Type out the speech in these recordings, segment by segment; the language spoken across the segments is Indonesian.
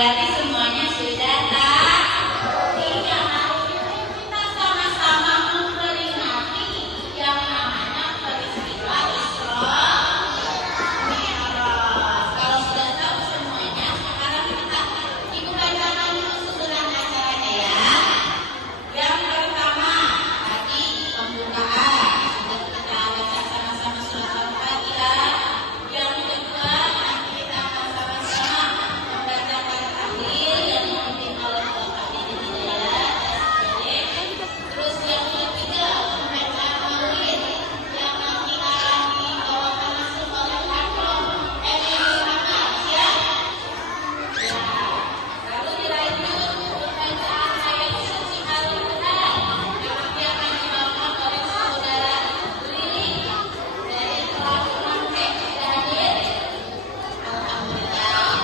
Berarti semuanya sudah tak? Iya, hari ini kita sama-sama memperingati yang namanya peristiwa Isra Mi'raj. Kalau sudah tahu semuanya, sekarang Ibu bacakan dulu susunan acaranya ya. Yang pertama, tadi pembukaan sudah kita baca sama-sama surat Al-Fatihah. Yang kedua, nanti kita akan sama-sama membacakan tahlil yang dipimpin oleh Bapak Didi Hidayat SPD. Terus yang ketiga, pembacaan maulid yang nanti akan dibawakan langsung oleh Hakim Emil Ahmad ya. Lalu dilanjut pembacaan ayat suci Al-Quran yang nanti akan dibawakan oleh saudara Lili dari kelas 6C sudah hadir. Alhamdulillah.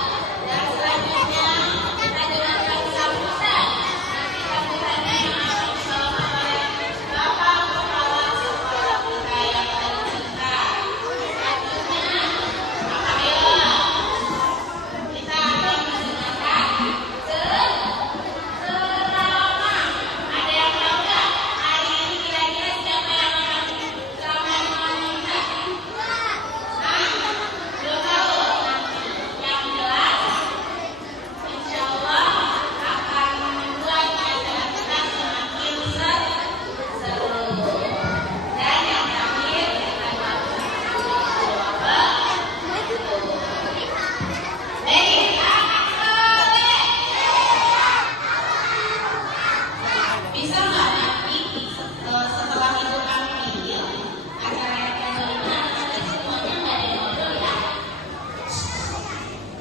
Dan selanjutnya kita dengarkan sambutan. Nanti sambutannya yang akan dibawakan oleh Bapak Kepala Sekolah kita yang tercinta. Selanjutnya, ayo kita akan mendengarkan ceramah. Ada yang tahu nggak hari ini kira-kira siapa yang akan ceramah di malam kita? Belum tahu. Yang jelas, insya Allah akan membuat acara kita semakin seru. Dan yang terakhir, kita bisa nggak nanti setelah itu kami video acara yang kedua ini nanti semuanya nggak ada yang ngobrol ya.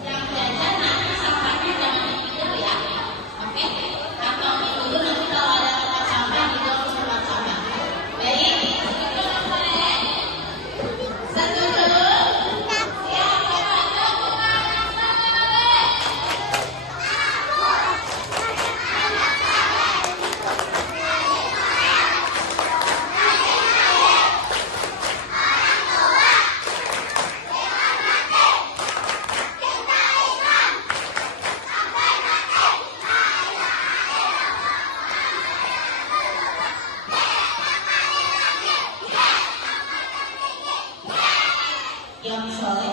Yang jajan nanti sampahnya jangan di video ya, oke? Kantongin dulu nanti kalau ada tempat sampah dibuang ke tempat sampah. Baik, setuju nggak boleh? Setuju? Siapa dukungan yang sama boleh? Yang soleh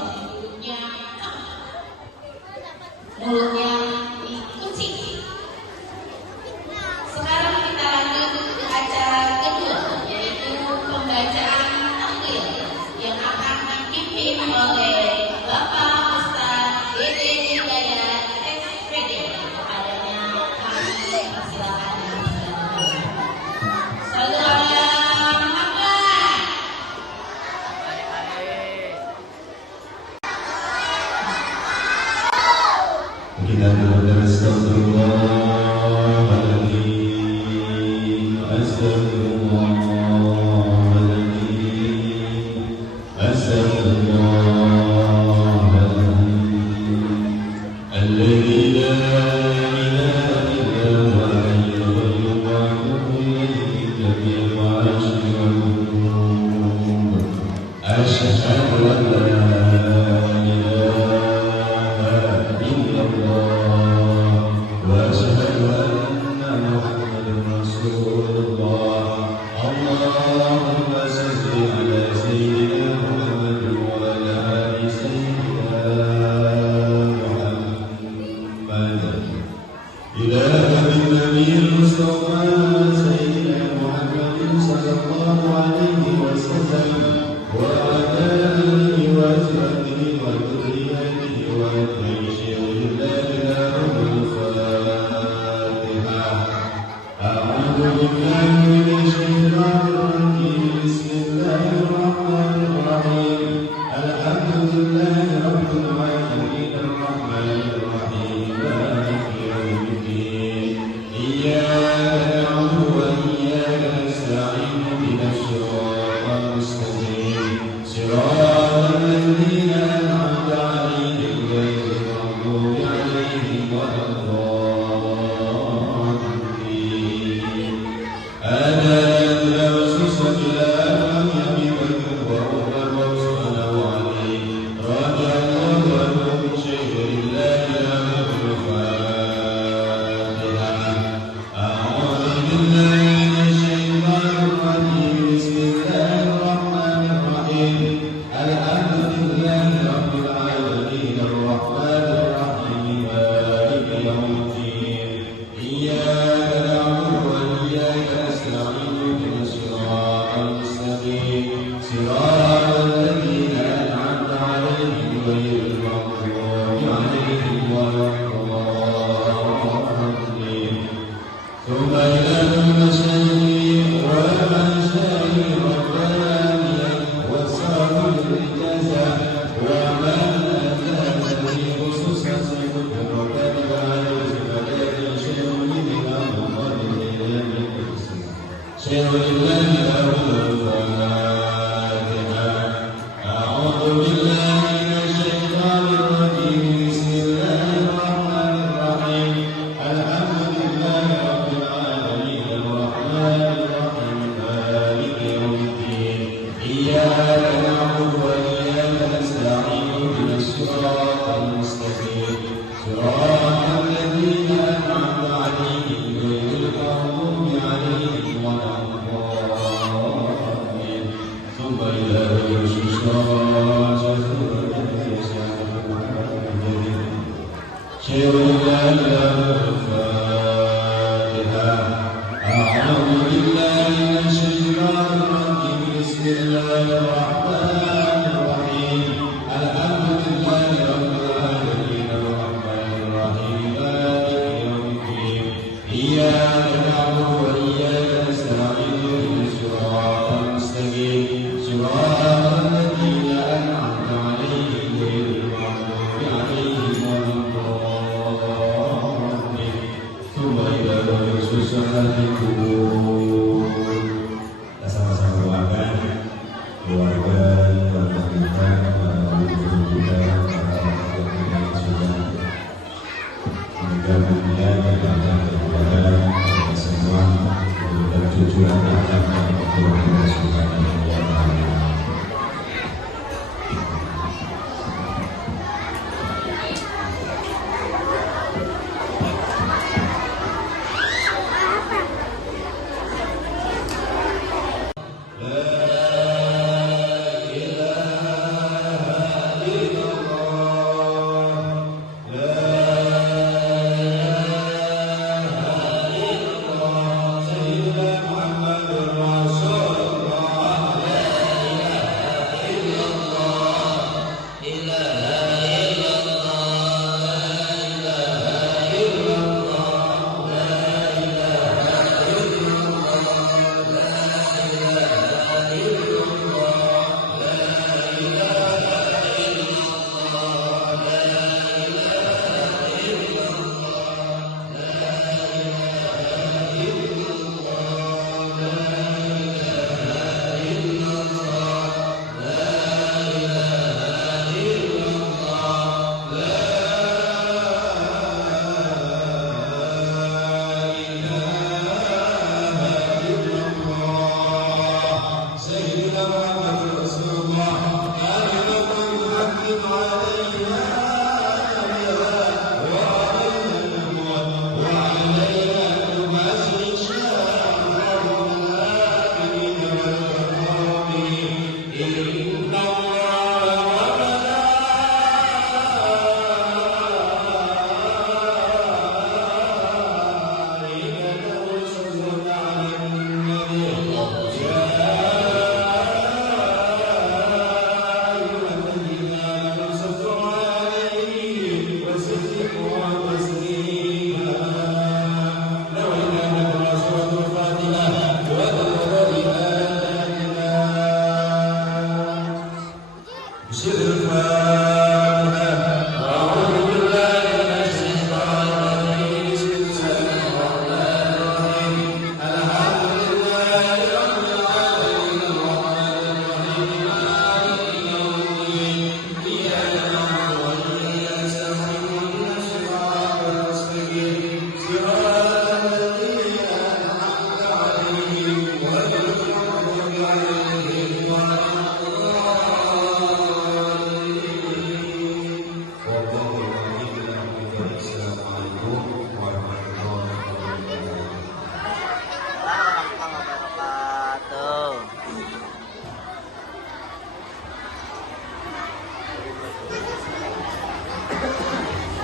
mulutnya dikunci. Sekarang kita lanjut ke acara kedua, yaitu pembacaan tahlil yang akan dipimpin oleh Bapak Ustaz Didi Hidayat SPD. Kepadanya kami persilakan menyampaikan. Saudara Muhammad. Kita berdoa astagfirullahaladzim, astagfirullahaladzim, astagfirullahaladzim. Alladzi la ilaha illa huwa al-hayyul qayyum wa atubu ilayhi jami'a al-ashhadu ashhadu an la Raja Allah wa لله له الفاتحة. أعوذ بالله من الشيطان الرجيم. بسم الله الرحمن الرحيم. الحمد لله رب العالمين الرحمن الرحيم مالك يوم الدين. إياك نعبد وإياك نستعين اهدنا الصراط المستقيم صراط الذين أنعمت عليهم غير المغضوب عليهم ولا الضالين. ثم إلى الرسول صلى الله عليه وسلم شيخ الله له الفاتحة. أعوذ بالله من الشيطان الرجيم. بسم الله الرحمن الرحيم. الحمد لله رب العالمين الرحمن الرحيم مالك يوم الدين. إياك نعبد وإياك نستعين اهدنا الصراط المستقيم صراط الذين أنعمت عليهم غير المغضوب عليهم ولا الضالين. ثم إلى الرسول صلاتكم. Kita sama-sama doakan keluarga kita, para guru kita, para orang tua kita yang sudah meninggal dunia, kepada kita semua, dan cucu dan anak Allah Subhanahu wa Ta'ala.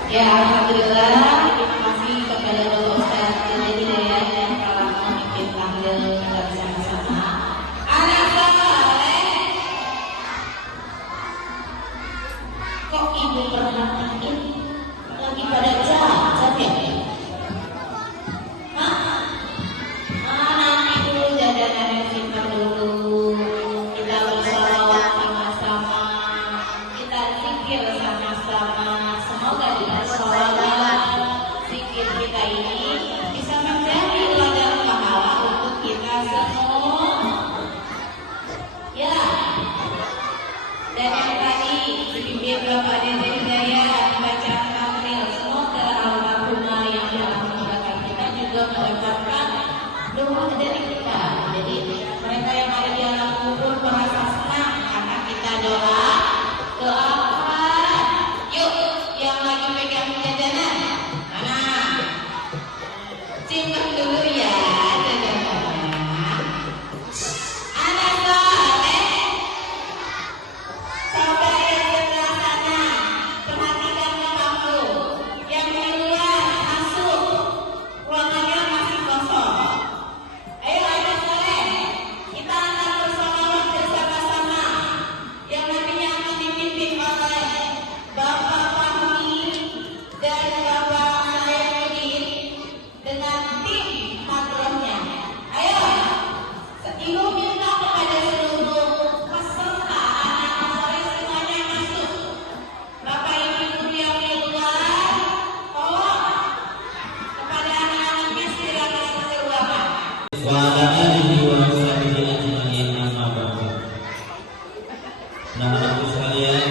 Ya, alhamdulillah, terima kasih kepada Bapak Ustaz Rizal Hidayat yang telah memimpin tahlil kita bersama-sama. Anak soleh, kok ibu perhatiin lagi pada jajan ya? Nanti dulu jajanannya simpan dulu. Kita bersolawat sama-sama, kita zikir sama-sama. Semoga dengan sholawat zikir kita ini rumah dari kita. Jadi mereka yang ada di alam kubur merasa senang karena kita doakan. Yuk, yang lagi pegang jajanan, mana? Simpan dulu ya jajanannya. Anak soleh, saudara yang sebelah sana, perhatikan ke kamu. Yang di luar masuk, ruangannya masih kosong. Ayo anak soleh, kita akan bersolawat bersama-sama. Yang nantinya akan dipimpin oleh Bapak Fahmi dan Bapak Saifuddin dengan tim hadrohnya. Ayo, Ibu minta kepada seluruh peserta anak soleh semuanya masuk. Bapak Ibu guru yang di luar, tolong kepada anak-anaknya silakan masuk ke ruangan. Wa ala alihi wa sahbihi ajma'in amma ba'du. Anak-anakku sekalian,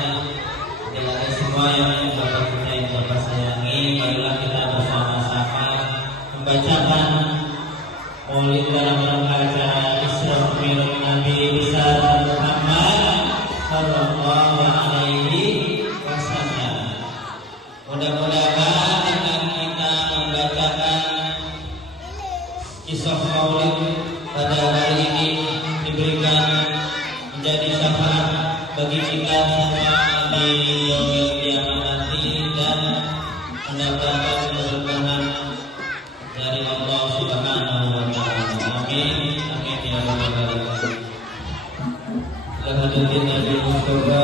adalah semua yang Bapak kita yang Bapak sayangi, marilah kita bersama-sama membacakan Maulid dalam rangka acara Isra Mi'raj Nabi besar Muhammad sallallahu alaihi wasallam. Mudah-mudahan dengan kita membacakan kisah Maulid pada hari ini diberikan menjadi syafaat bagi kita semua di yaumil qiyamah nanti dan mendapatkan keberkahan dari Allah Subhanahu wa taala. Amin. Amin ya rabbal alamin. Lahadatin Nabi Mustafa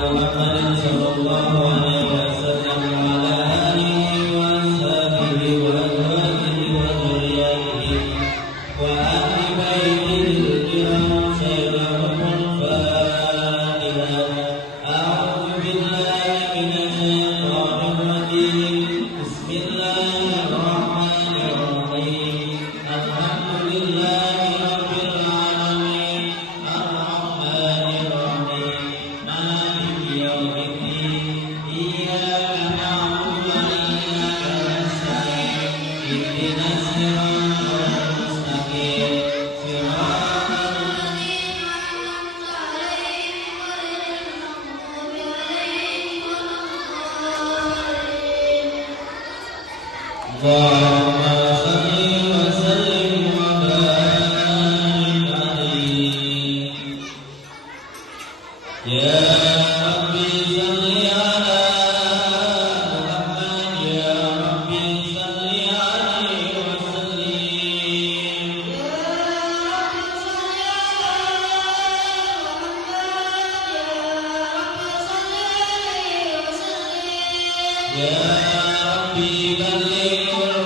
Muhammad sallallahu alaihi wasallam wa ala alihi wa sahbihi wa azwajihi wa dzurriyyatihi wa ahli baitihi kiram sayyidul Fatihah. A'udzu billahi minasy syaithanir rajim. Bismillahirrahmanirrahim. Alhamdulillahi rabbil alamin. Ar-Rahmanir Rahim. Maliki yaumiddin. Iyyaka na'budu wa iyyaka nasta'in. Ihdinas siratal mustaqim. Siratal ladzina an'amta 'alaihim ghairil maghdubi 'alaihim waladdallin. Allahumma salli wa sallim wa barik alaihi. Ya Rabbi salli ala Muhammad, ya Rabbi salli alaihi wa sallim. Ya Rabbi salli ala Muhammad, ya Rabbi salli alaihi wa sallim. Ya Rabbi ballighul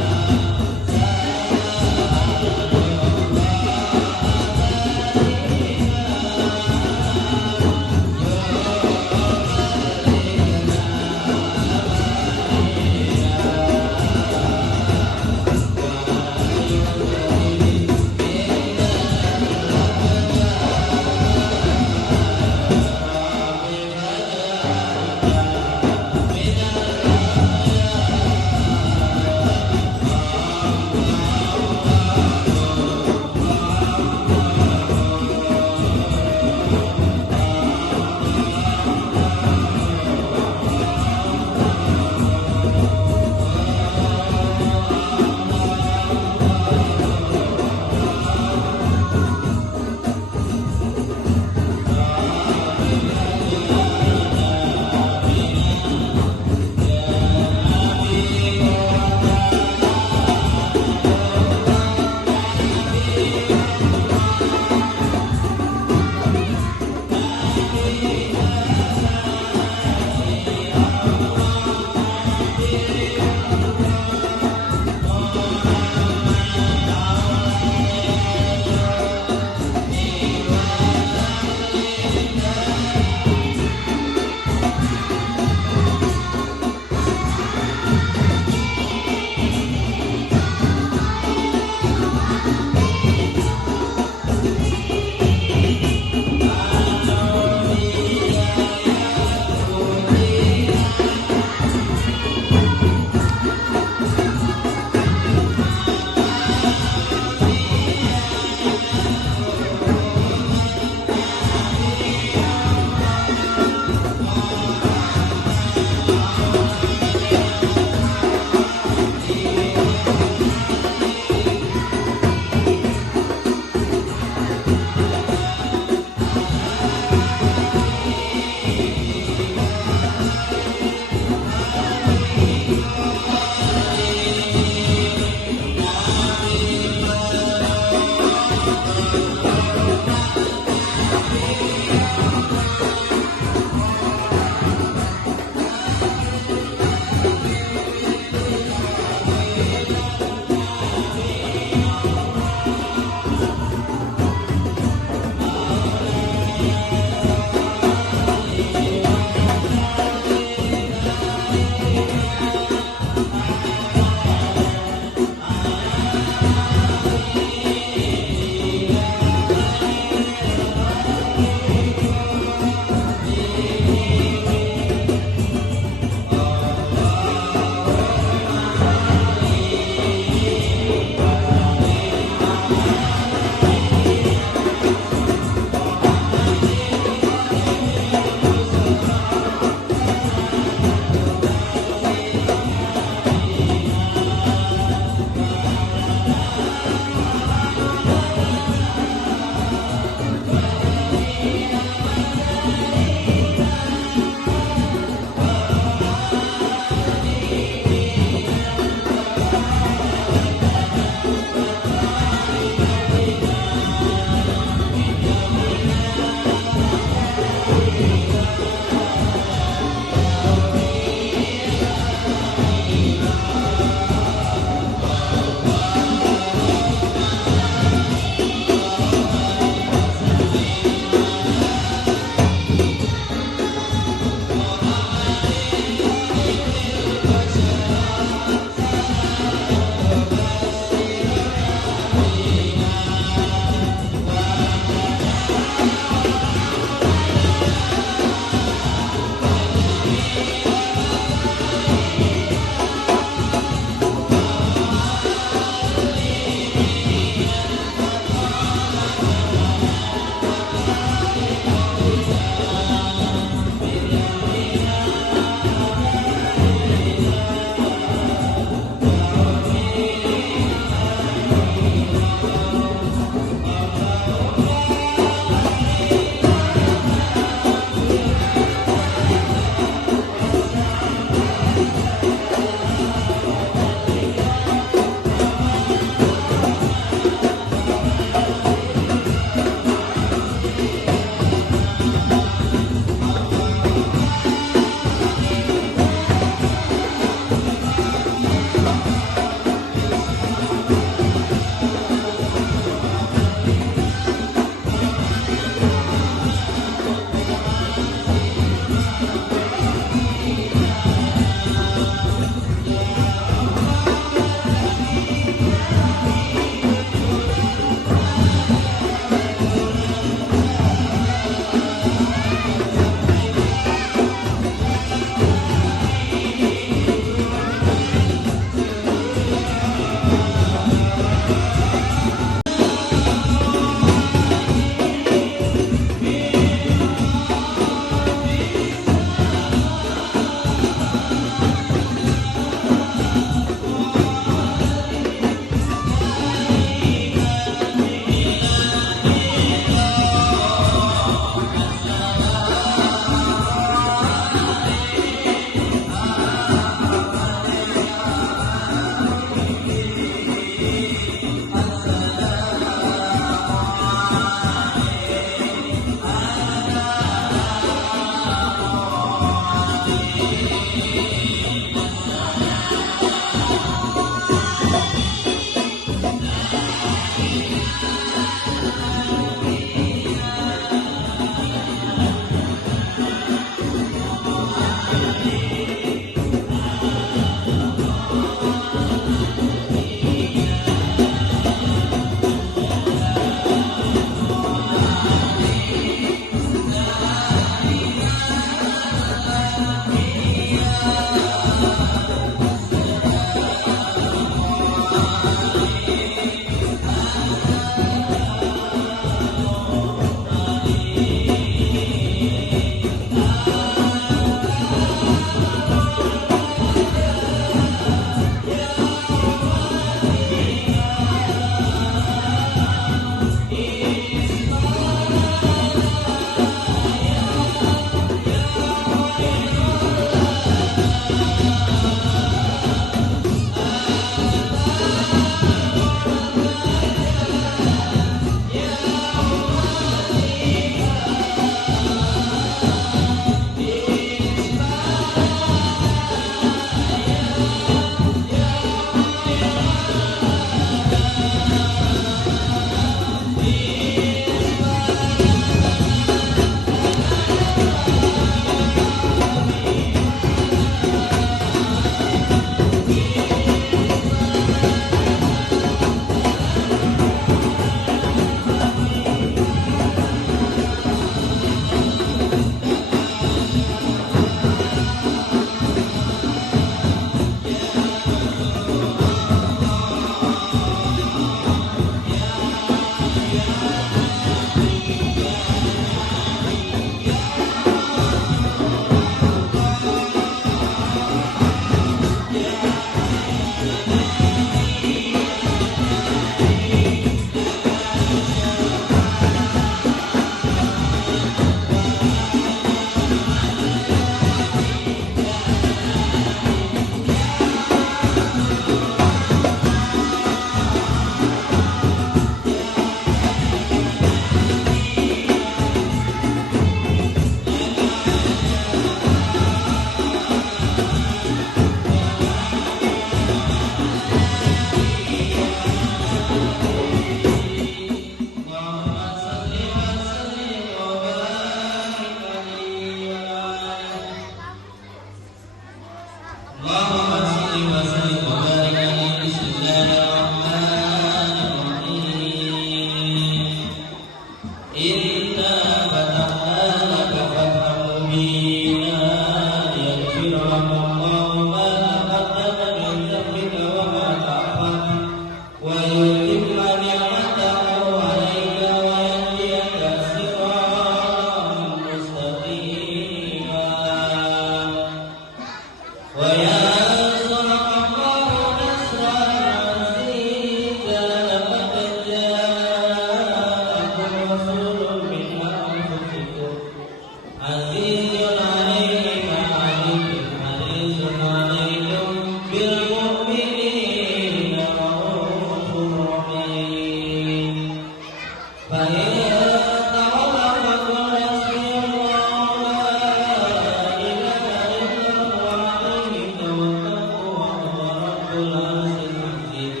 Rabbul Arsyil Azim.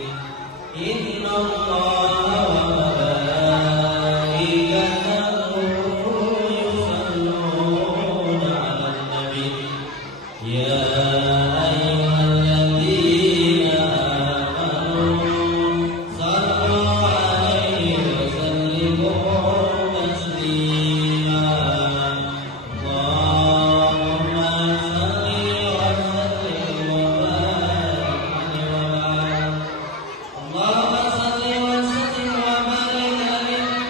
Inna Allaha wa malaikatahu yusholluna 'alan nabi. Ya ayyuhalladzina amanu shallu 'alaihi wa sallimu taslima. Allahumma shalli wa sallim wa barik alaihi. Allahumma shalli wa sallim wa barik alaihi.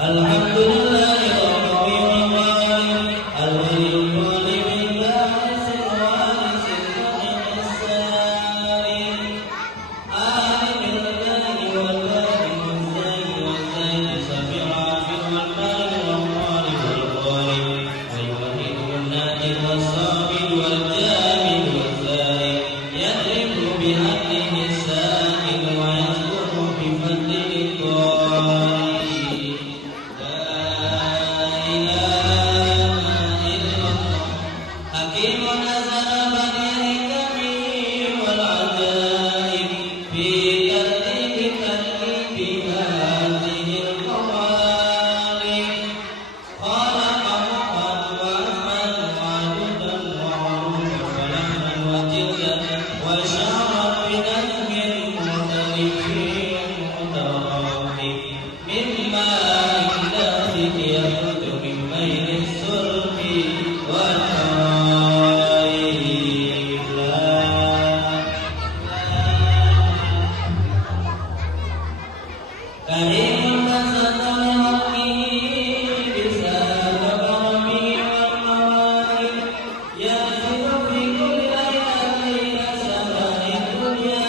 Alhamdulillahi rabbil alamin. Al-Waliyul Qadim al-Ba'is al-Waris al-Qadim al-Sari. Alim al-Ghani wal-Badi wal-Zaid wal-Zaid Shafi'il 'afil wal-Malik wal-Ghalib wal-Ghalib wal-Wahid wal-Nadir wal-Sabir wal-Jamil wal-Zahir. Yadribu bi'adlihi as-sa'il wa yazkuru bifadlihi al-Qa'il. La ilaha illallah. Hakimun azala bani'ikami wal-ajaib fi tartibi tartibi hadhihi al-qawalib. Khalaqa Muhammad wa Ahmad wa Adudan wa Arudan wa Lahman wa Jildan wa Sya'ran bi nazmin mu'talifin mutarawwif mimma ilahi yakhruju min bayni sulbi wal tarayib. Karimun basatul haqqi bisabab karami wal mawahib. Yanzilu fi kulli laylatin samai dunya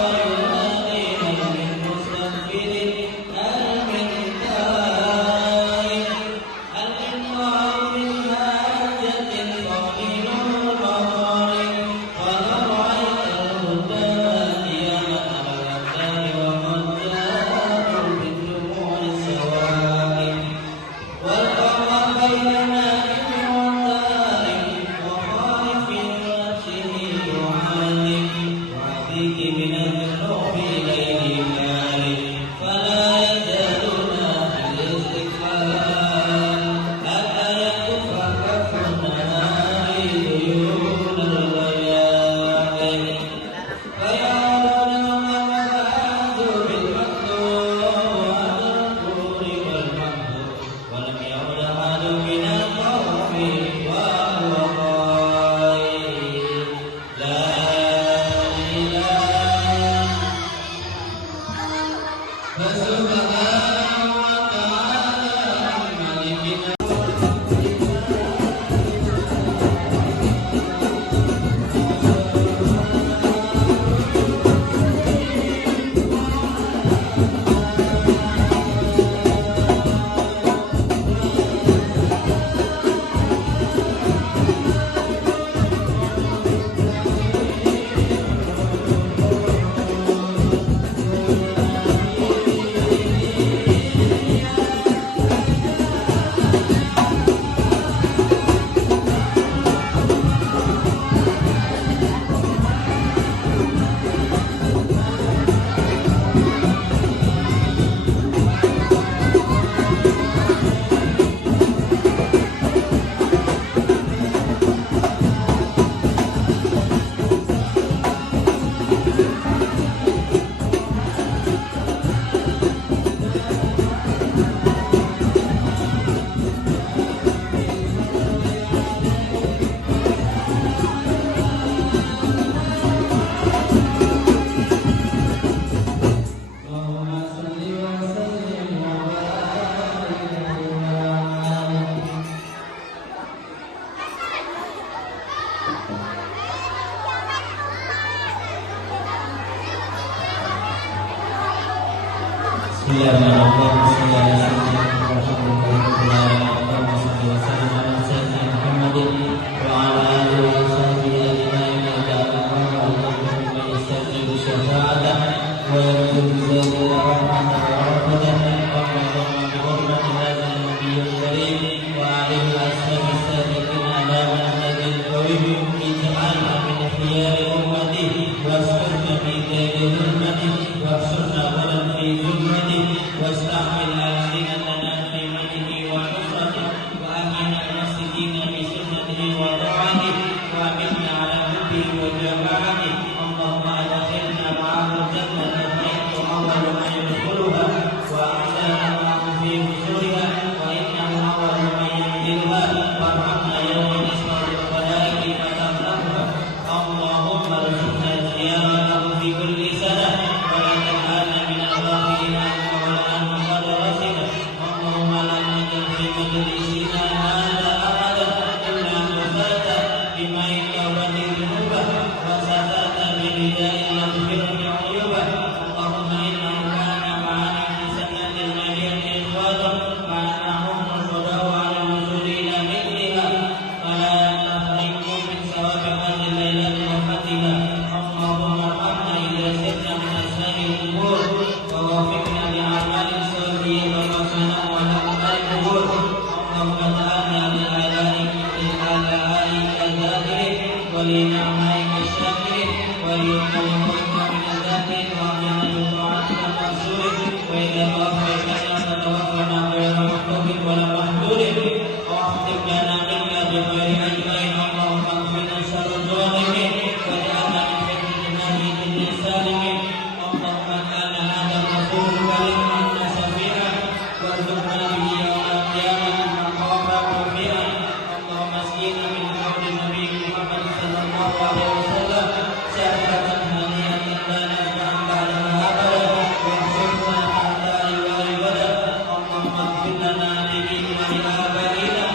wa yunadi hal min mustaghfirin hal min taib hal min qa'ibin hajatin qawilul magharib. Walau ra'aital hudayat ya'mal wa qaddaru bidumu'i sawaib. والقمر بين نائم وطارق وخائف نفسه يعانق وعظيم من الذنوب إليه مالك فلا يزالون في الاستغفار حتى يكف كف النهار ديون الليالي فيعودون وفازوا بالمكتوب وعلى الطور والمحبوب ولم يعد أحد من القوم وهو قائل. لا إله فسبحانه وتعالى عما يملكون. Allahumma salli wa sallim wa barik alaihi. Bismillahirrahmanirrahim. Bismillahirrahmanirrahim. ليلا وفتنا اللهم ارحمنا إذا سرنا من أسنان الأمور ووفقنا لأعمال صالحين وحسنا وعلى أعمال القبور اللهم اجعلنا لآلائك الذاكرين ولنعمائك الشاكرين وليقومك من الذاكرين وأعنا بطاعتك المنصور وإذا توفيتنا فتوفنا غير مفتوح ولا محذور واختم لنا منك بخير أجمعين اللهم اكفنا شر الظالمين واجعلنا من خير جناتك من السالمين اللهم اجعلنا هذا الرسول كريما شفيعا وارزقنا به يوم القيامة مقاما رفيعا اللهم اسقنا من حوض النبي محمد صلى الله عليه وسلم شربة هنيئة لا نزمع بعدها أبدا واحفظنا حتى يبدا اللهم اغفر لنا به ولآبائنا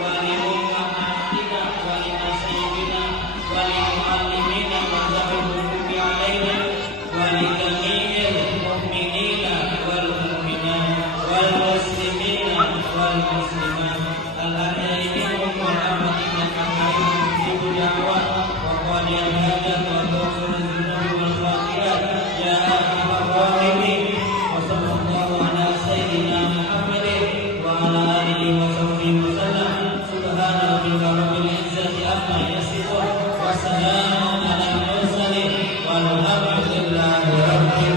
ولأمهاتنا ولمشايخنا ولمعلمينا وذوي الحقوق علينا ولجميع المؤمنين والمؤمنات والمسلمين والمسلمات الأحياء منهم والأموات إنك حميد مجيب الدعوات وقاضي الحاجات وغافر الذنوب والخطيئات يا أرحم الراحمين وصلى الله على سيدنا محمد وعلى آله وصحبه وسلم سبحان ربك رب العزة عما يصفون وسلام على المرسلين والحمد لله رب العالمين.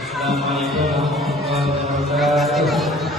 Assalamualaikum warahmatullahi wabarakatuh.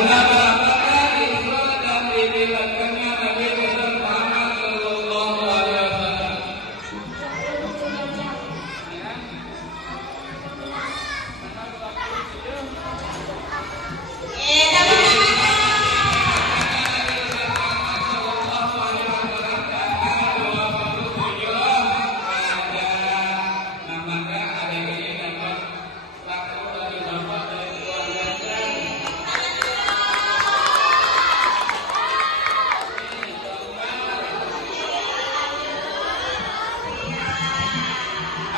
Ada barangkali Isra dan dirilakannya Nabi besar Muhammad Sallallahu Alaihi Wasallam.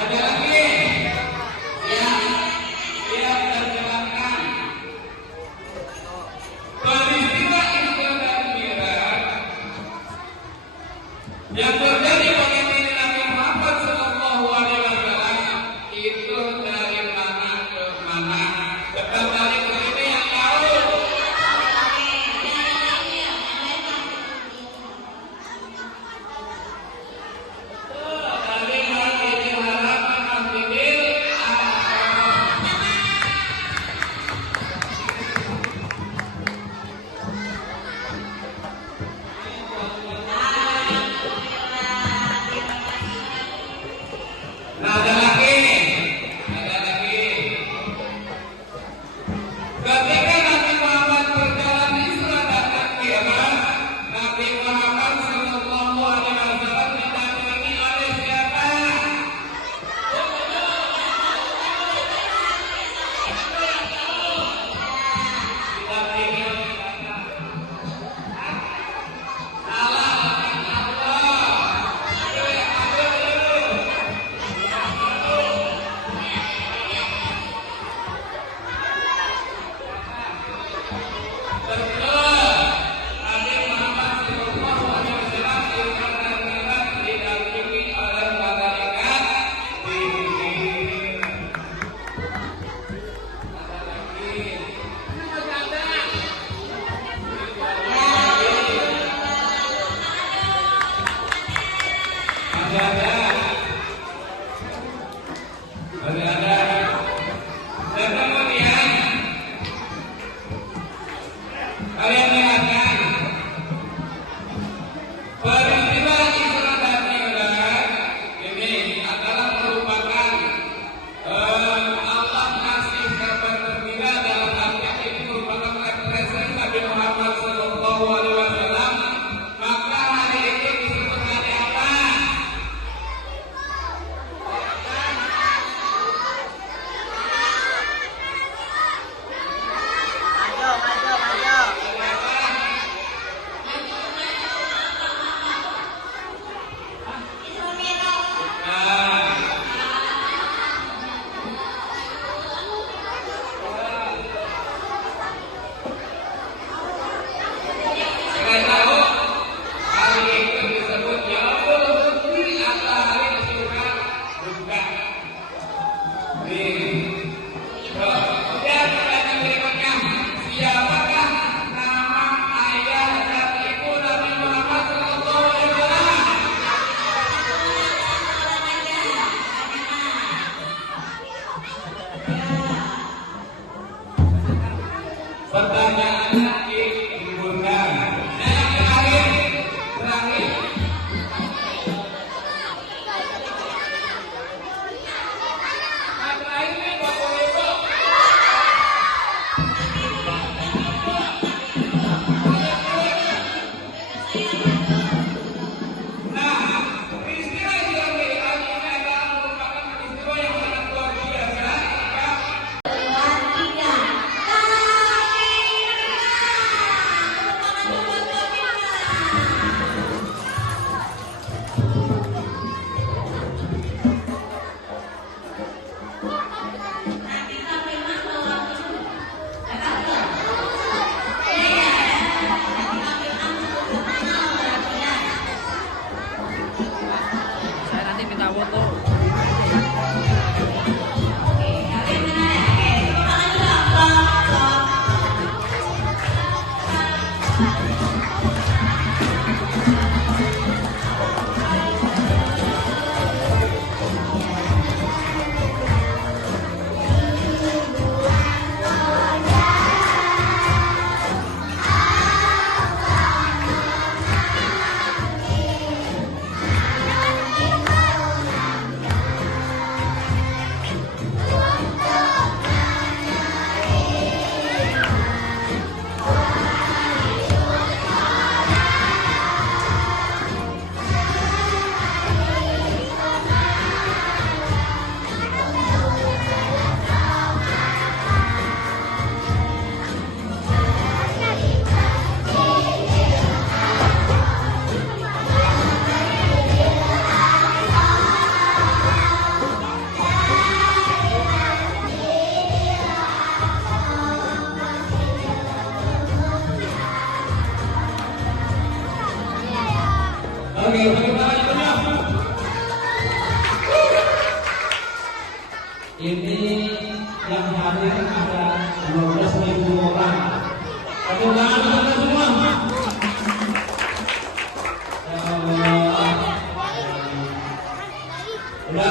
Ada lagi yang terjelaskan peristiwa Isra dan Mi'raj yang terjadi pada diri Nabi Muhammad Sallallahu Alaihi Wasallam itu dari mana ke mana? Tetap dari ke sini yang tahu. Dari Masjidil Haram ke Masjidil Aqsa. Nah, ada lagi. Ketika Nabi Muhammad berjalan Isra dan Mi'raj, Nabi Muhammad Sallallahu Alaihi Wasallam didampingi oleh siapa? Didampingi oleh siapa? Allah. Nabi Muhammad Sallallahu Alaihi Wasallam Isra dan Mi'raj didampingi oleh malaikat Jibril. Ada lagi. Ada. Dan kemudian kalian lihatkan peristiwa Isra dan Mi'raj ini adalah merupakan Allah kasih kabar gembira dalam artian ini merupakan representasi Nabi Muhammad Sallallahu Alaihi Wasallam. Maka hari itu disebut hari apa? Kalian tahu hari itu disebut Yaumul Husni atau hari suka duka. Kemudian pertanyaan berikutnya, siapakah nama ayah dan ibu Nabi Muhammad Sallallahu Alaihi Wasallam? Pertanyaannya dikumpulkan. Yang terakhir. Terakhir Bapak Ibu. Nah, peristiwa Isra Mi'raj ini adalah merupakan peristiwa yang sangat luar biasa. lagi, bagaimana itunya? Ini yang hadir ada 12.000 orang. Tepuk tangan untuk semua. Ya Allah. Udah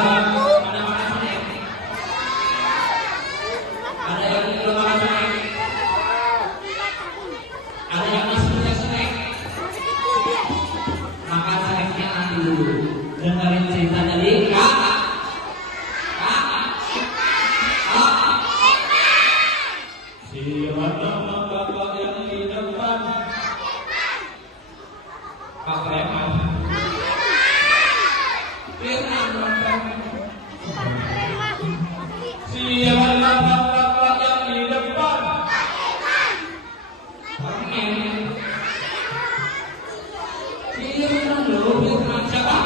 mana snack? Ada yang belum makan snack? Ada yang masih punya snack? Makan snacknya nanti dulu. Dengerin cerita tadi, Kak. Siapa nama bapak yang di depan? Pak Preman. Firman Pak Preman. Siapa nama bapak yang di depan? Pak Preman. Firman loh, Firman siapa?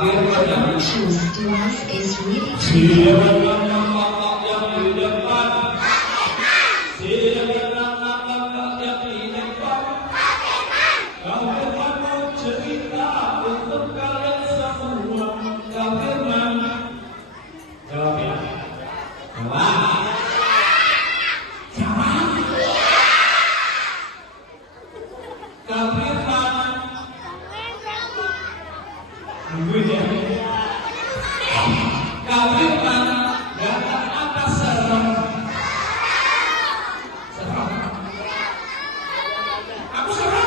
Bluetooth device is ready to Siapa nama bapak yang di depan? Siapa nama bapak yang di depan? Kau Firman mau cerita untuk kalian semua. Kau Firman. Jawab ya. Jawab. Jawab. Kau Firman. Nunggu ya. Kau Firman datang apa serem? Serem. Aku serem.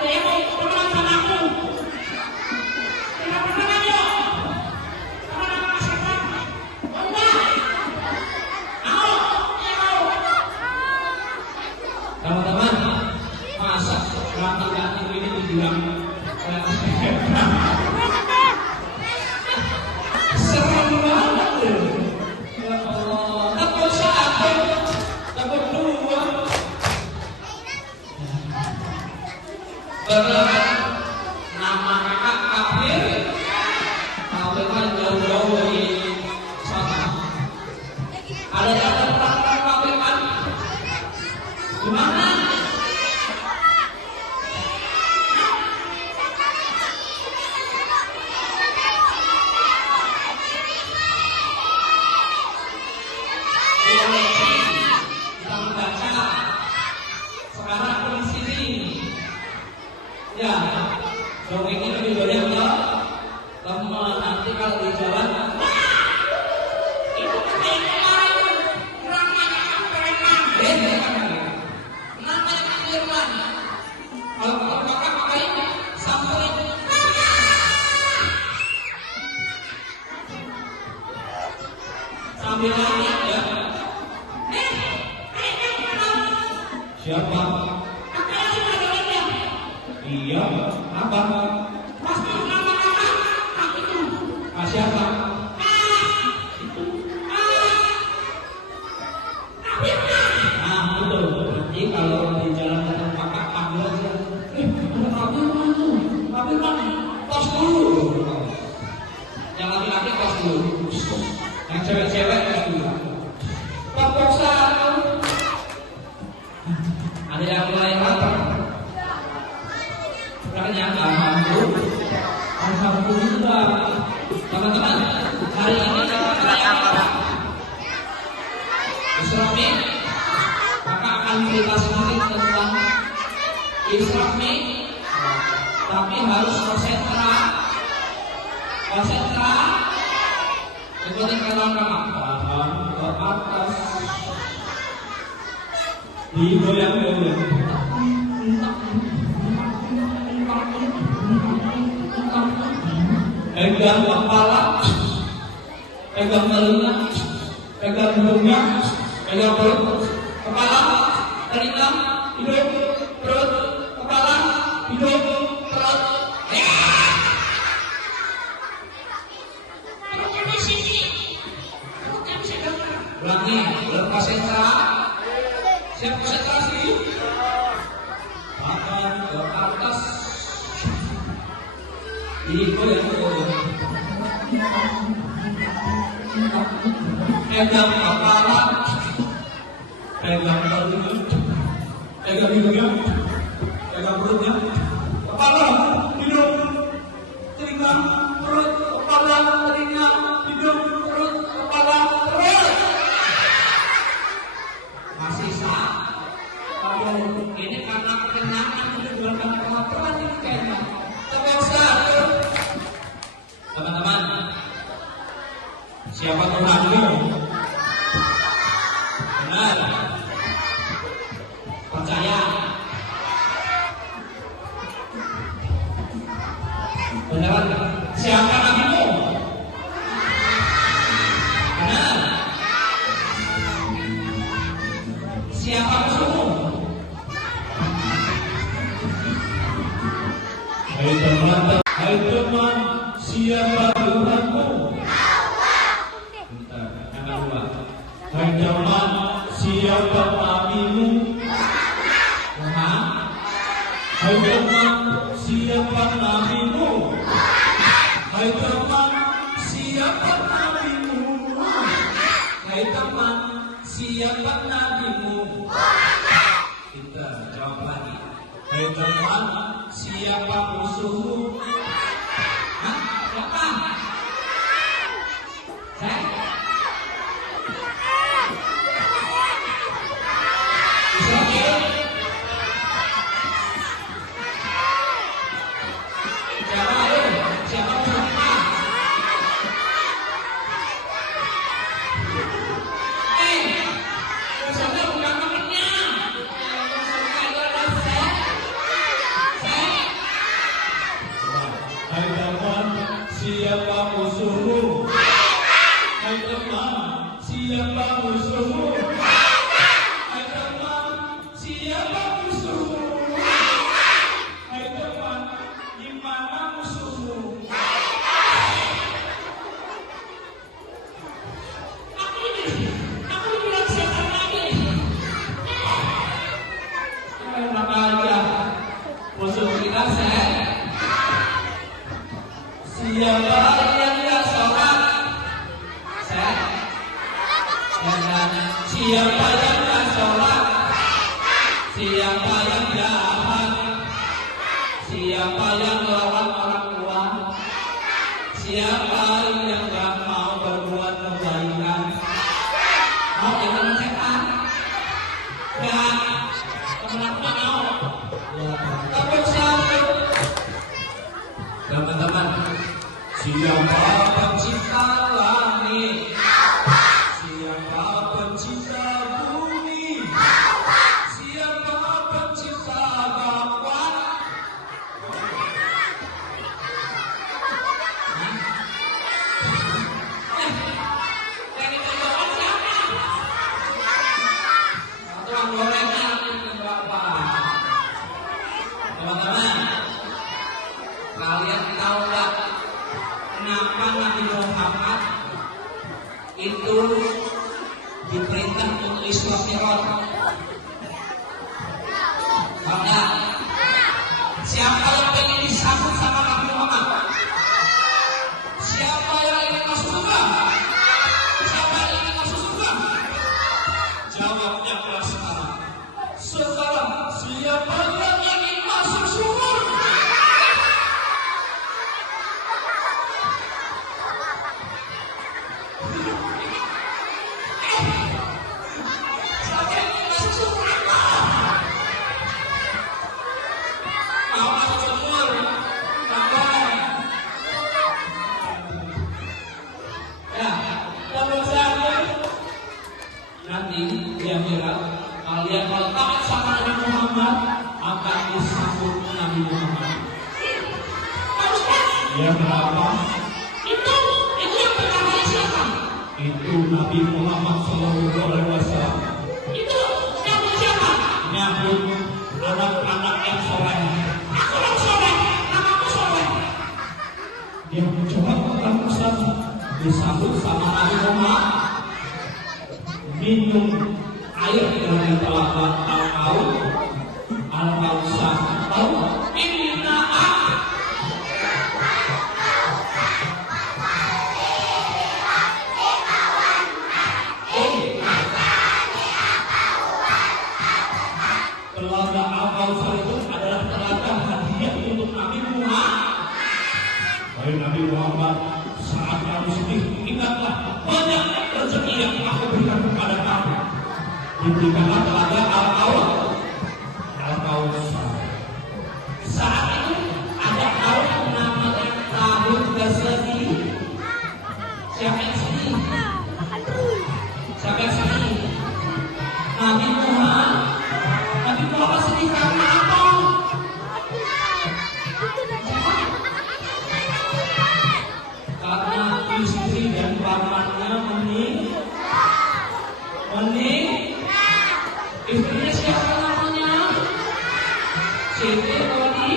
Ada yang mau berteman sama aku? Kita berteman yuk. Sama-sama setan. Oh enggak? Mau? Ya mau. Teman-teman, masa ranting-ranting ini dibilang serem banget ya. Ya Allah, takut satu, takut dua. Nama kakak kafir, kafir kan jauh-jauh dari sana. Ada yang terperangkap kafir kan? Gimana? Kita membaca. Sekarang aku di sini. Ya, dongengnya lebih banyak ya. Teman nanti kalau di jalan, itu kayak kemarin namanya Firman. Namanya Firman. Kalau kakak ngapain? Samperin. Sambil lari ya. Siapa? Iya, apa? Pasti nama kakak itu. Siapa? Itu. Nah, betul. Nanti kalau di jalan ketemu kakak panggil aja. Ada kabel mana tuh? Kabel mana? Tos dulu. Yang laki-laki tos dulu. Yang cewek-cewek tos dulu. Tepuk satu. Ada yang mulai lapar. Alhamdulillah. Teman-teman, hari ini kita apa? Islami, maka akan cerita sedikit tentang Islami, tapi harus konsentra. Ikuti kanan-kanan, tangan ke atas, digoyang-goyang. Pegang kepala, pegang telinga, pegang hidungnya, pegang perut, kepala, telinga, hidung, perut, kepala, hidung, perut. Perutnya di sini, Iko ya. Pegang kepala, pegang telinga, pegang hidungnya, pegang perutnya, kepala, hidung, telinga, perut, kepala, telinga, hidung, perut, kepala, perut. Masih sah. Kalau ini karena kekenyangan itu bukan karena kelaparan ini kayaknya. Teman-teman, teman-teman, siapa Tuhanmu? Benar. Percaya. Benar. Siapa nabimu? Benar. Siapa musuhmu? Hai teman, siapa Tuhanmu? Bentar, yang kedua. Hai teman, siapa nabimu? Tuhan, Hai teman, siapa nabimu? Hai teman, siapa nabimu? hai teman, siapa nabimu? Kita jawab lagi. Hai teman, Siapa musuhmu? Hah? Siapa? Saya? Israel? Siapa itu? Siapa musuhnya? Musuhnya bukan temennya. Musuhnya adalah saya. hai teman, siapa musuhmu? Hai teman, siapa musuhmu? Hai teman, siapa musuhmu? Hai teman, di mana musuhmu? Aku bilang siapa lagi? Enak aja. Musuh kita saya. Siapa yang tidak sholat? Saya. Siapa yang tidak sholat? Siapa yang jahat? Siapa yang melawan orang tua? Siapa yang gak mau berbuat kebaikan? Mau jangan setan? Gak. Teman-teman mau? Tapi satu. Teman-teman, siapa pencipta langit? Siapa pencipta bumi? Siapa pencipta bakwan? Yang itu bakwan siapa? Tukang gorengan itu apa? Teman-teman, kalian tahu nggak kenapa Nabi Muhammad itu diperintah untuk Isra Mi'raj? Karena siapa yang pengen disambut sama Nabi Muhammad? Siapa yang ingin masuk surga? Siapa yang ingin masuk surga? Jawabnya kelas sekarang. Sekarang siapa yang ingin masuk surga? Siapa yang ingin masuk surga? Mau masuk surga? Boleh. Ya, kalau saya nanti dia bilang kalian kalau taat sama Nabi Muhammad akan disambut Nabi Muhammad. Ya berapa? Itu yang pertama siapa? Itu Nabi Muhammad SAW. Itu yang siapa? Nyambut anak-anak yang soleh. Aku yang soleh, namaku soleh. Dia mencoba makan Ustaz, disambut sama Nabi Muhammad, minum air dari telaga Al-Kaum, Al-Kausar, tahu? Inna Nabi Muhammad, saat kamu sedih, ingatlah banyak rezeki yang aku berikan kepada kamu. Diberikanlah telaga al-Kausar. Saat itu ada orang namanya Abu Ghazali. Siapa yang sedih? Siapa yang sedih? Nabi Muhammad. Nabi Muhammad sedih karena apa? Karena istri dan pamannya mening. Istrinya siapa namanya? Siti Rodi.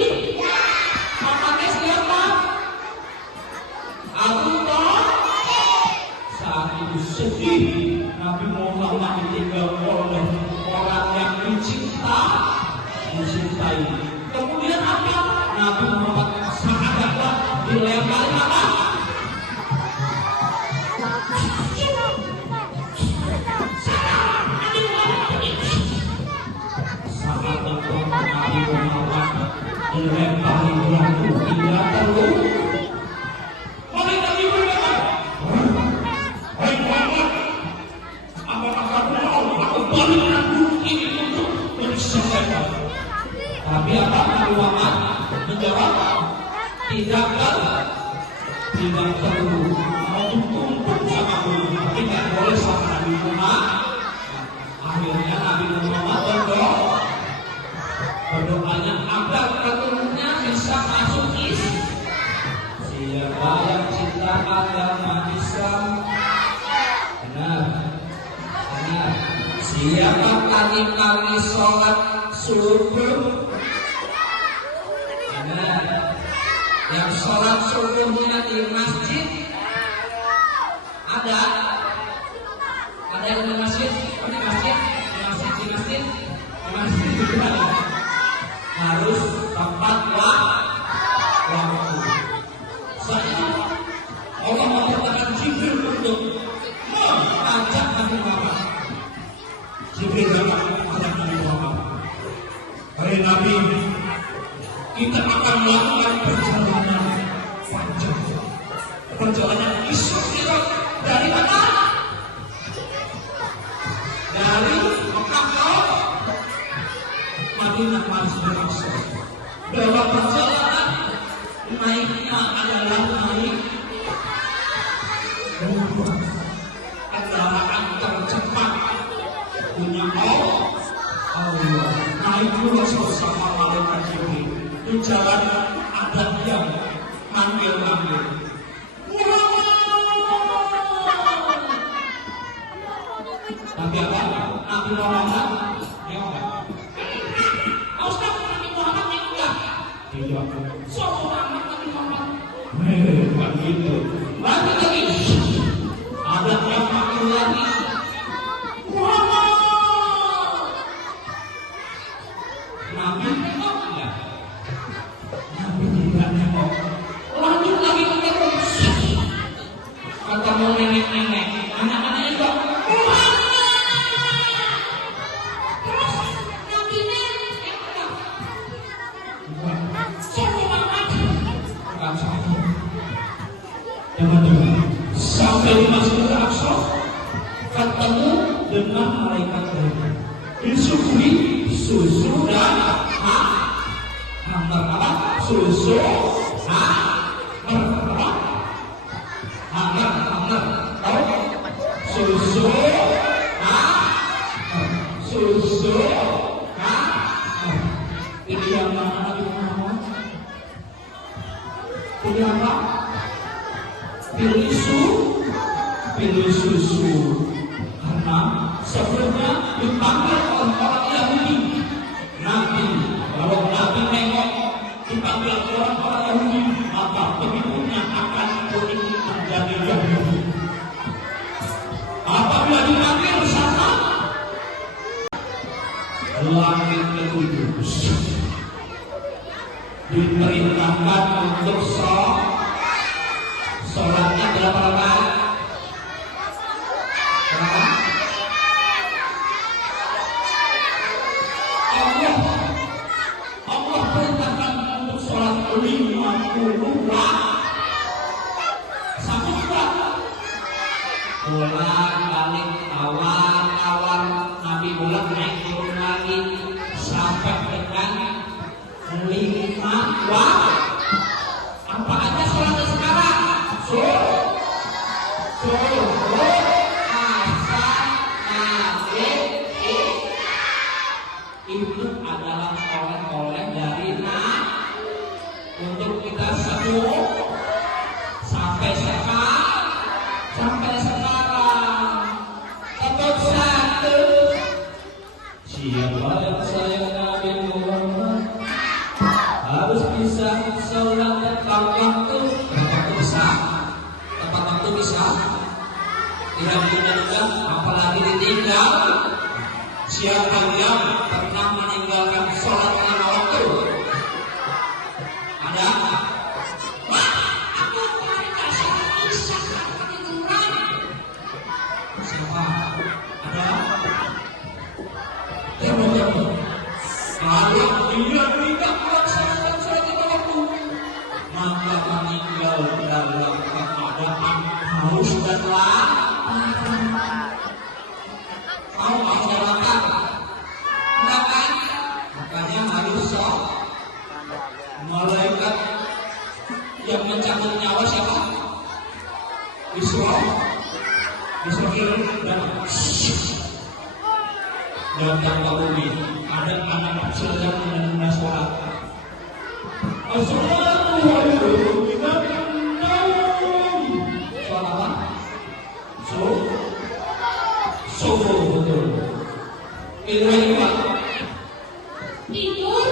Pamannya siapa? Abu Thalib. Saat itu sedih Nabi Muhammad ditinggal oleh orang yang mencintai. Kemudian apa? Nabi Muhammad sahabatlah dilempari apa? Nabi Muhammad dilempari batu hingga terluka. Mereka diberikan. Hai Muhammad, apakah kamu mau aku balikan batu ini untuk diselesaikan? Tapi apa Nabi Muhammad menjawab? Tidak perlu mau tuntut sama aku, tidak boleh sama Nabi Muhammad. Akhirnya Nabi Muhammad berdoanya agar keturunannya bisa masuk Islam. Siapa yang cinta agama Islam? Benar. Siapa kali sholat subuh? Benar. Yang sholat subuhnya di masjid? Ada yang di masjid? Di masjid itu ada. Harus tepat waktu. Saat itu Allah memerintahkan Jibril untuk mengajak Nabi Muhammad. Jibril mengajak Nabi Muhammad. Hai Nabi, kita akan melakukan perjalanan panjang. Perjalanan Isra dari mana? Dari Mekah ke Madinah Masjidil Aqsa. Dalam perjalanan naiknya adalah naik kendaraan tercepat punya Allah. Naik dulu bersama malaikat Jibril. Di jalan ada yang manggil. Tapi apa? Nabi Muhammad tidak. Seorang Nabi Muhammad. Bukan gitu. Lagi. Ada yang manggil lagi. Muhammad. Nabi nengok enggak? Nabi tidak nengok. Lanjut lagi terus. Ketemu nenek-nenek. Anak-anaknya juga. Muhammad. Terus Nabi nengok. Sampai di Masjidil Aqsa ketemu dengan malaikat mereka. Disuguhi susu dan hantar apa? Susu hantar tahu? Susu ini yang mana Nabi Muhammad? Ini apa? Pilih susu. Karena sebelumnya dipanggil orang-orang Yahudi Nabi. Kalau Nabi nengok dipanggil orang-orang Yahudi, maka pengikutnya akan berikut menjadi Yahudi. Apabila dipanggil sama langit ketujuh diperintahkan untuk sholatnya berapa rakaat? Allah perintahkan untuk sholat 50 rakaat. pulang balik awal Nabi pulang naik turun lagi sampai dengan 5 waktu. Apa aja sholatnya sekarang? Subuh, asar, maghrib, itu adalah oleh-oleh dari untuk kita semua sampai sekarang tetap satu. Siapa yang sayang Nabi Muhammad harus bisa sholat tepat waktu bisa tidak ditinggalkan, apalagi ditinggal. Siapa yang pernah meninggalkan sholat lima waktu? Ada? Aku meninggalkan sholat isya ketiduran. Siapa? Ada? Jawab. Kalau dia tidak melaksanakan sholat lima waktu, maka meninggal dalam keadaan haus dan lapar. Mau masyarakat, enggak kan? Makanya harus malaikat yang mencabut nyawa siapa? Israel dan datang ke bumi. Ada anak kecil yang menunda sholat. Assalamualaikum. Betul. Tidur,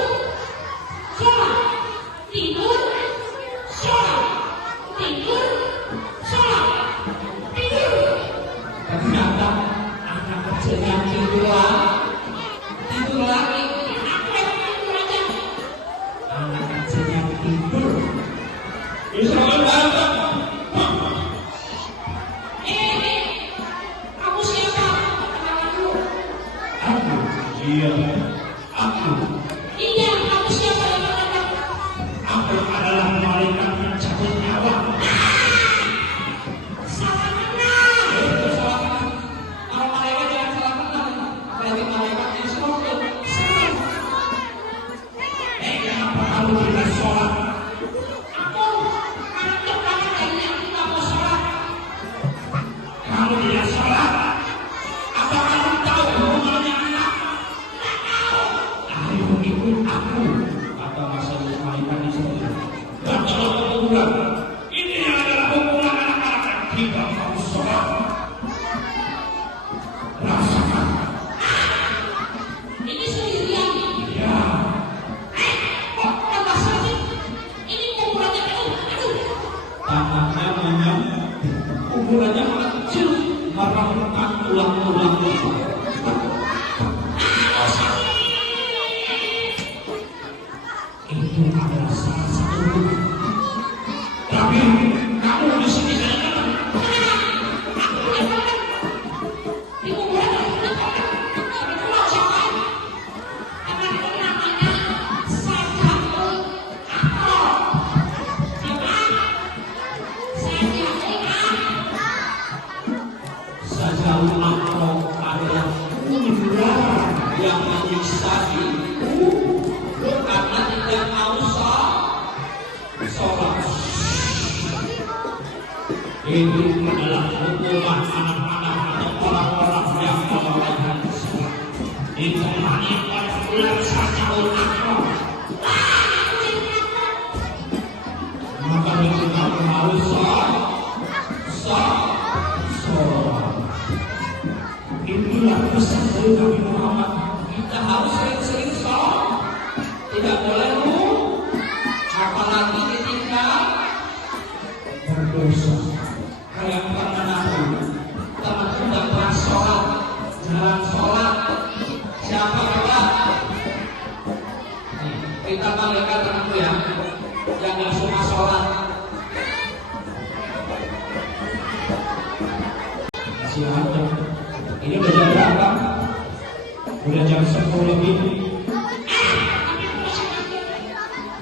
sholat, tidur, sholat, tidur, sholat, tidur. Ternyata anak kecil yang tidur lagi. Tidur aja. Anak kecil yang tidur. Israel datang. Iya, kamu siapa yang mengatakan? Aku adalah malaikat mencabut nyawa. Salah kenal. Salah kenal. Kalau malaikat jangan salah kenal. Apalagi malaikat yang sholat. Kenapa kamu tidak sholat? Aku anak terbaik dari yang tidak mau sholat. Kamu tidak sholat. Apa kamu tahu hubungannya anak? Ikut aku, kata masalah malaikat itu. Dan dalam kumpulan ini adalah kumpulan anak-anak yang tidak mau sholat. Rasakan. Ini sendirian. Ya. Kok tambah sakit? Ini kumpulannya aduh. Tangannya banyak, kumpulannya kecil, merangkak tulang-tulang itu. Itu adalah salah satu. Tapi kamu di sini saya di kuburan pulau siapa? Akan namanya Sajaul Akbar. Sajaul Akbar adalah ular yang menyiksa karena tidak mau sholat. Itu adalah hukuman anak-anak atau orang-orang yang melakukan sholat. Ditemani oleh ular Sajaul Akbar. Maka kita harus sholat. Inilah pesan dari Nabi Muhammad. Kita harus sering-sering sholat. Tidak boleh apalagi ditinggal berdosa. Kayak pernah Nabi teman tidak pernah sholat, jalan sholat. Siapa coba? Kita panggilkan temanku ya, yang nggak suka sholat. Masih ada. Ini udah jam berapa? Udah jam 10 lebih.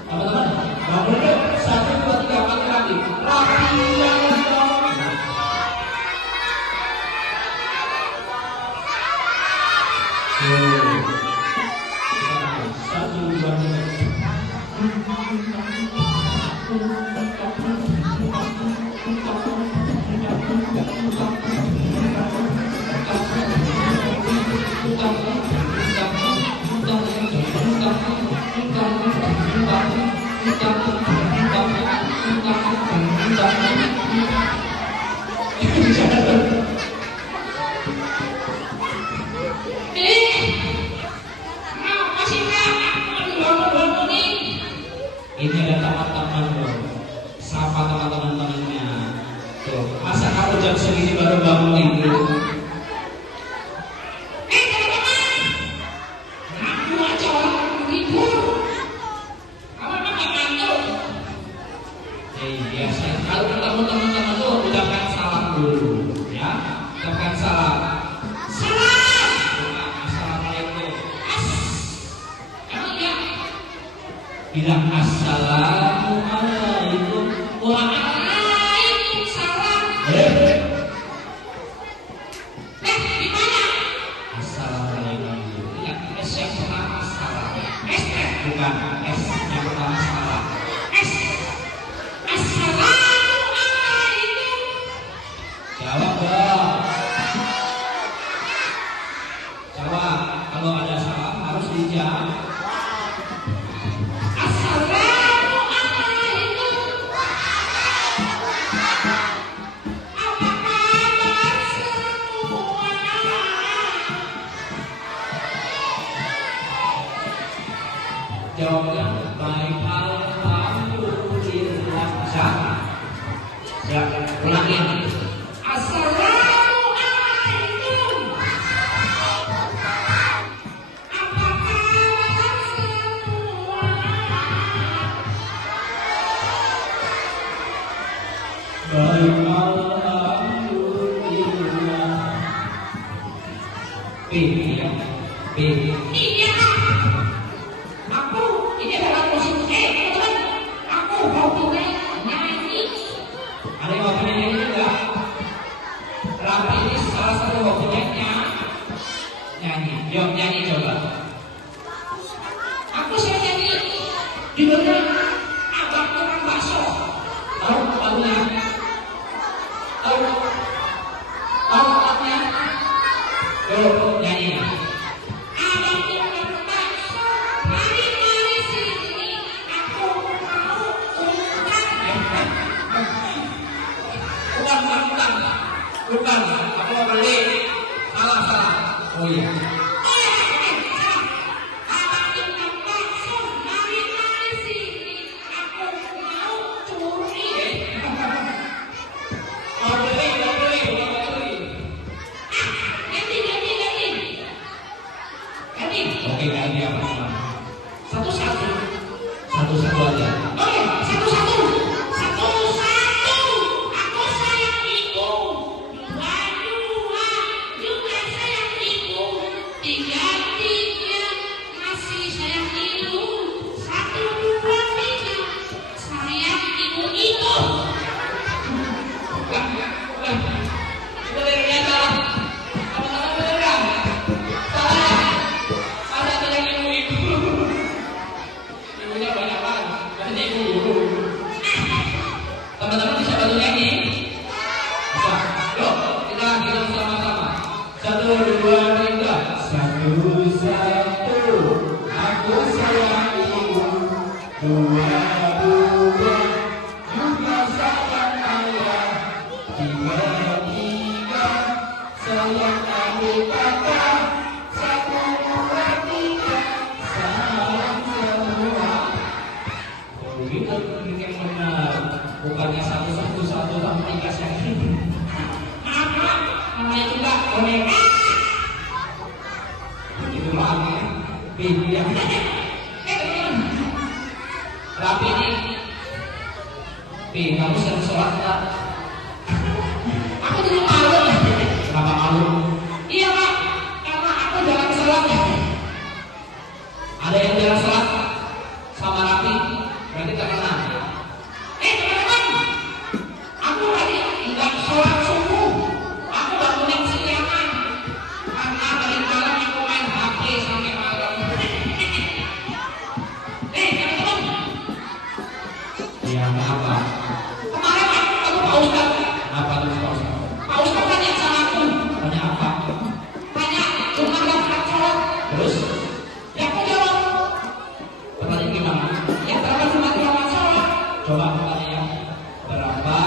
Teman-teman, bangun deh. 1, 2, 3, 4 lagi. Rapi yang Ini ada teman-teman loh. Sapa teman-temannya. Tuh, masa kamu jam segini baru bangun tidur? Teman-teman, aku aja orang libur. Kamu emang gak ngantuk? Biasa. Kalau ketemu teman-teman tuh ucapkan salam dulu, ya. Ucapkan salam. Salam. Assalamualaikum. Emang ya? Bilang assalamualaikum. Waalaikumsalam. Gimana? Assalamualaikum. Ingat S yang pertama salam. S bukan S yang pertama salam. S. Assalamualaikum. Jawab dong. Jawab. Kalau ada salam harus dijawab. Jawabnya baik, alhamdulillah. Siap, ulangin. Assalamualaikum. Apa kabar semua? Baik, alhamdulillah. Iya. Ini adalah musik. Teman-teman, aku hobinya nyanyi. Ada yang hobinya nyanyi juga? Rapi ini salah satu hobinya nyanyi. Yuk nyanyi coba. Aku saya nyanyi. Judulnya Abang Tukang Bakso. Tahu lagunya? Tahu lagunya? Yuk nyanyi. Bukan, aku mau beli. Salah. Oh iya. Abang tukang bakso, mari sini. Aku mau curi. Mau beli. Ganti. Oke, ganti apa? Satu-satu aja. Oke, satu-satu. Aku sayang ibu. Dua juga sayang ibu. Tiga masih sayang ibu. 1, 2, 3 sayang ibu itu. Itu liriknya salah. Teman-teman bener kan? Salah. Ada sayang ibu. Ibunya banyak banget. Berarti ibu. Teman-teman bisa bantu nyanyi? Bisa. Yuk, kita sama-sama. 1, 2, 3. Satu. Aku sayang ibu. 2, juga sayang ayah. 3, sayang adik kakak. 1, 2, 3. Sayang semua. Begitu yang benar. Bukannya satu tapi 3 sayang. Apa? Namanya juga boneka. Itu makanya beda. Rapi ini. Kamu sering sholat tak? Aku jadi malu. Kenapa malu? Iya Pak, karena aku jarang sholat. Ada yang jarang sholat sama Rapi, berarti tak kenal. Teman-teman, aku tadi nggak sholat subuh. Aku bangun yang siangan karena tadi malam aku main HP sampai malam. Teman-teman, Iya, apa? Kemarin aku Pak Ustaz. Apa tuh Pak Ustaz? Pak Ustaz tanya sama aku. Tanya apa? Tanya jumlah rakaat sholat. Terus? Ya aku jawab. Pertanyaan gimana? Ya berapa jumlah rakaat sholat? Coba aku tanya ya. Berapa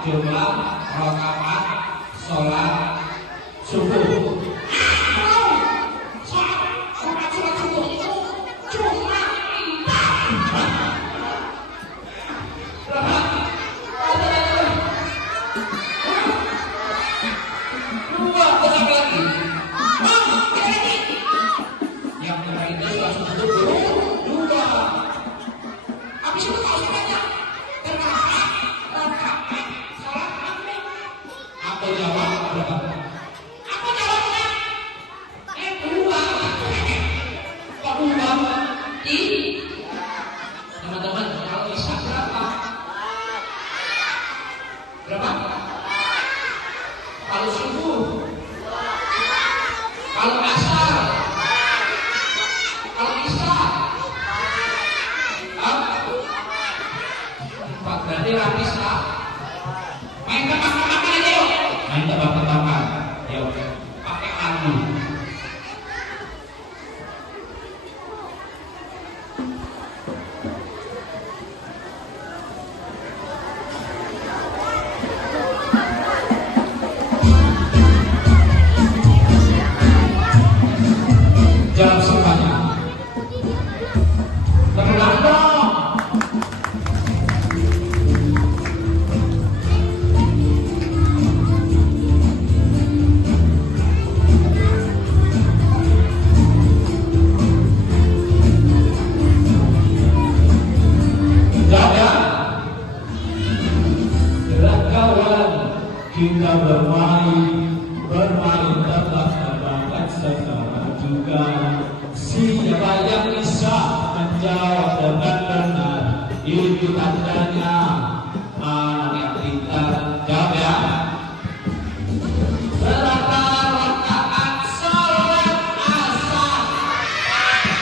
jumlah rakaat sholat subuh? Teman-teman, kalau isya berapa? Berapa? Kalau subuh? Kalau asar? Kalau isya? Empat, berarti rapis lah. Main tebak-tebakan aja yuk. Main tebak-tebakan. Yuk, pakai lagu. Jawab semuanya. Terulang dong. Jawab ya. Gerak kawan, kita bermain tebak-tebakan secara juga. Siapa yang bisa menjawab dengan benar, itu tandanya anak yang pintar. Jawab ya. Berapa rakaat sholat asar?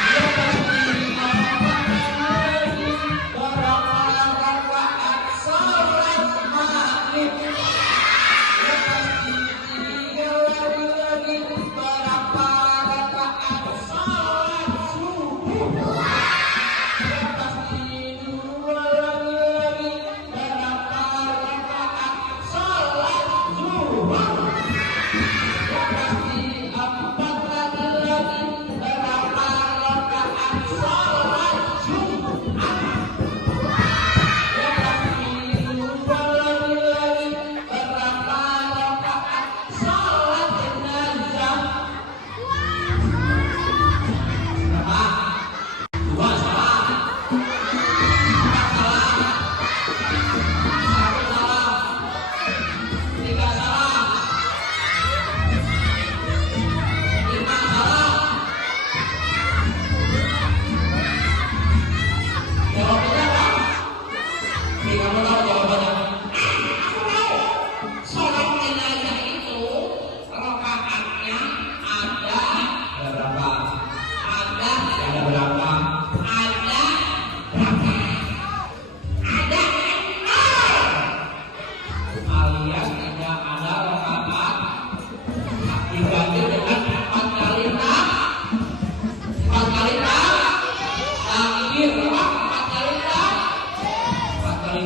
Berapa rakaat sholat maghrib? Berapa rakaat sholat subuh?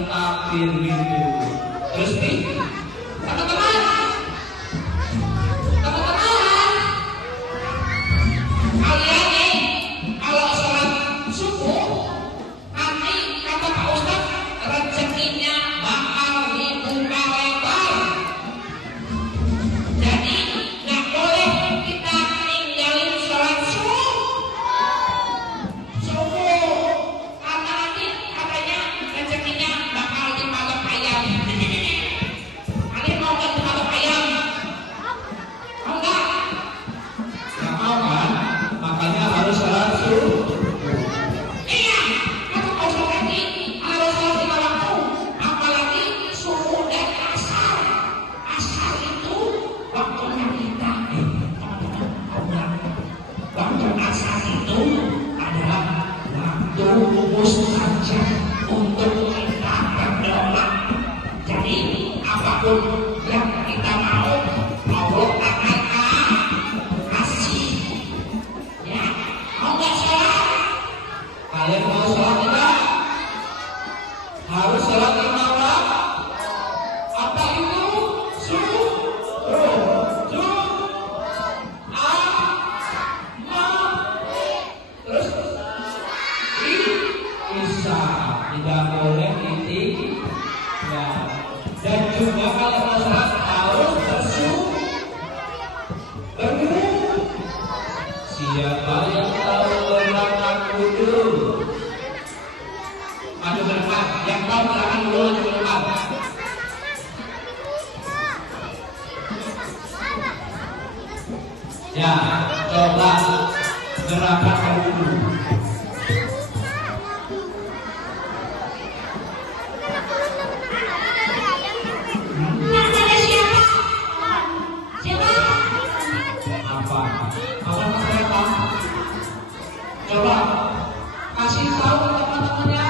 Takbir gitu. Terus nih, teman-teman, kalian nih kalau sholat subuh nanti kata Pak Ustaz rezekinya bakal dibuka lebar. Jadi nggak boleh kita ninggalin sholat subuh. Karena nanti katanya rezekinya bakal dipatok ayam. apapun yang kita mau, Allah akan kasih. Ya, mau nggak sholat? Kalian mau sholat tidak? Harus sholat 5 waktu. Apa itu? Terus Isya tidak boleh titik ya. Dan juga kalau mau sholat harus berwudu. Siapa yang tahu berangkat wudu? Maju ke depan. Yang tahu silakan dulu maju ke depan. Ya, coba gerakan berwudu. Coba kasih tahu teman-temannya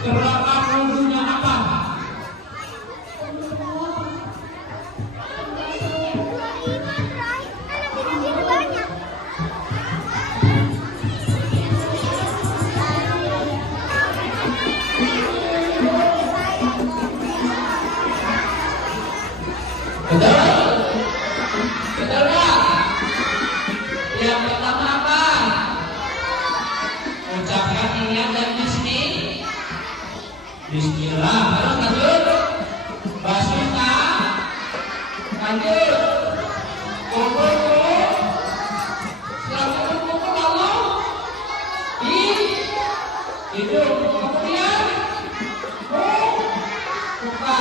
gerakan wudunya apa? Betul? Betul nggak? Yang pertama apa? Ucapkan niat dan bismillah. Terus lanjut basuhkan, lanjut kumpul. Setelah kumpul lalu di hidung, kemudian buka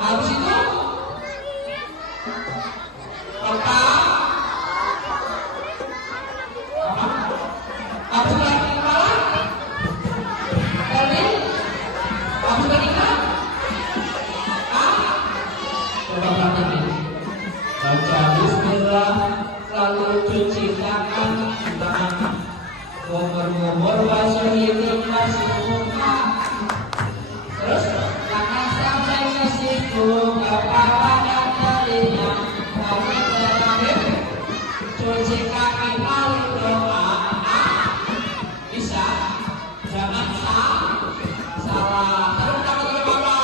habis itu habis lagi kepala, habis lagi coba praktekin. Baca bismillah, lalu cuci tangan, ngomor-ngomor basuh hidung, basuh muka, terus tangan sampai ke siku, kepala dan telinga, lalu terakhir cuci kaki lalu doa. Bisa, jangan salah. Terus tangan ke bawah.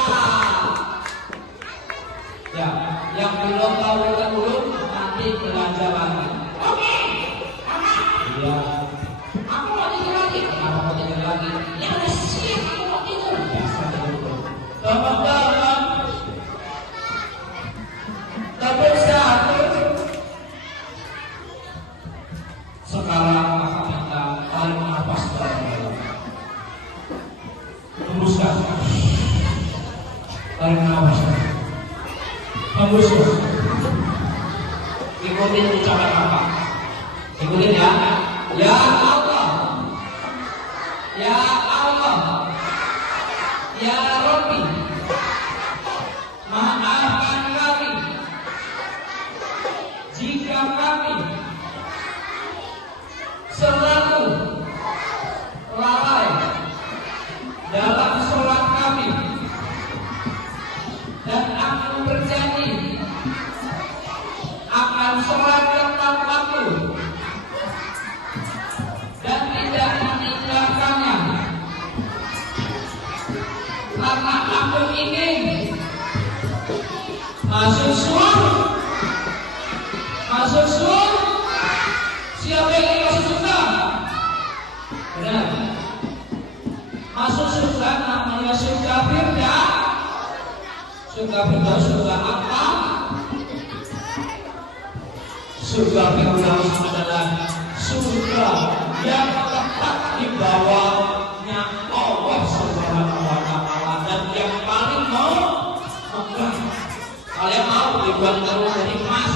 Ya, yang belum tahu dulu nanti belajar lagi. Oke, iya. Aku mau tidur lagi. Kenapa mau tidur lagi? Ya udah siap aku mau tidur. Biasa tidur. Teman-teman, tapi satu. Sekarang maka kita tarik nafas dalam-dalam. Hembuskan. Tarik nafas. Hembuskan. Ikutin ucapan apa? Ikutin ya. Ya Allah, ya Allah, ya Rabbi, maafkan kami jika kami selalu lalai dalam sholat kami, dan aku berjanji akan sholat tepat waktu dan tidak meninggalkannya, karena aku ingin masuk surga. Siapa yang ingin masuk surga? Benar. Masuk surga namanya surga Firdaus. Surga Firdaus surga apa? Surga Firdaus adalah surga yang tepat di bawahnya Allah Subhanahu wa Ta'ala, dan yang paling megah. Kalian mau dibuat rumah dari emas?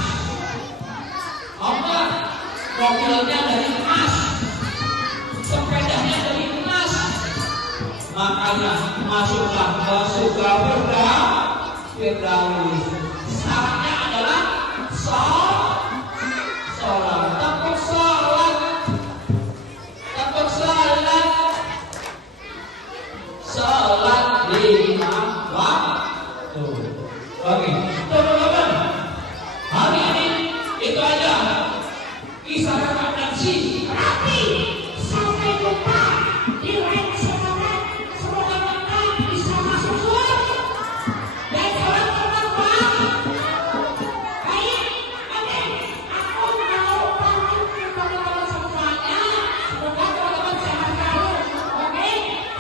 Mau nggak? Mobilnya dari emas, sepedanya dari emas. Makanya masuklah ke surga Firdaus. Syaratnya adalah sholat. Tepuk sholat. Itu aja. Kisah kakak dan si Rapi. Sampai jumpa di lain kesempatan. Semoga kita bisa masuk surga. Dan salam terbang. Baik, oke. Aku mau pamit kepada teman semuanya. Semoga teman-teman sehat selalu. Oke,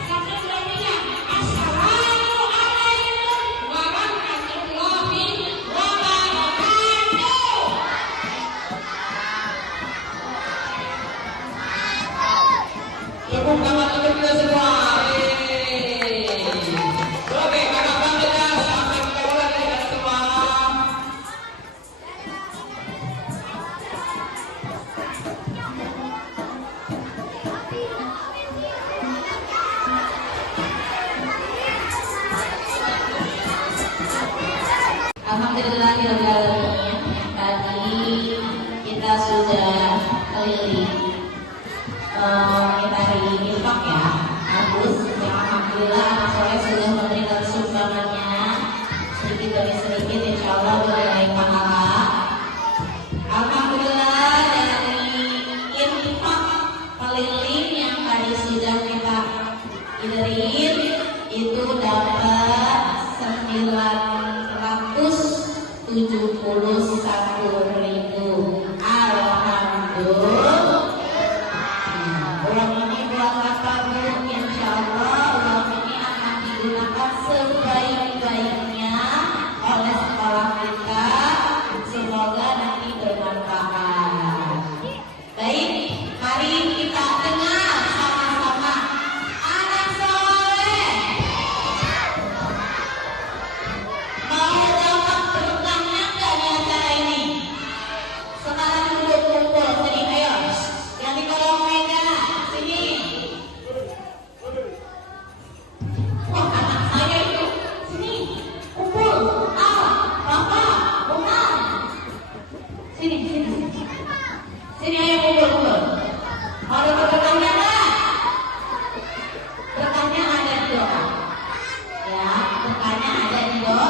sampai selanjutnya. Assalamualaikum warahmatullahi wabarakatuh. Tepuk tangan untuk kita semua. Oke, kakak bangga ya. Sampai ketemu lagi ya semua. Alhamdulillahirobbilalamin. Tadi kita sudah keliling dari infak ya, Agus. Yang alhamdulillah anak soleh sudah memberikan sumbangannya sedikit demi sedikit, insya Allah bernilai pahala. Alhamdulillah dari infak keliling yang tadi sudah kita idarin itu dapat 971.000. Alhamdulillah. Uang ini buat apa Bu? Insya Allah uang ini akan digunakan sebaik-baiknya oleh sekolah kita. Semoga nanti bermanfaat. Baik, mari kita dengar sama-sama. Anak soleh mau dapat berkahnya nggak di acara ini? Sekarang duduk kumpul sini, ayo. Yang di kolong meja sini. Wah, anak saya itu sini kumpul. Bapak, bukan. Sini, sini, sini. Sini ayo kumpul. Mau dapat berkahnya nggak? Berkahnya ada di doa. Ya, berkahnya ada di doa.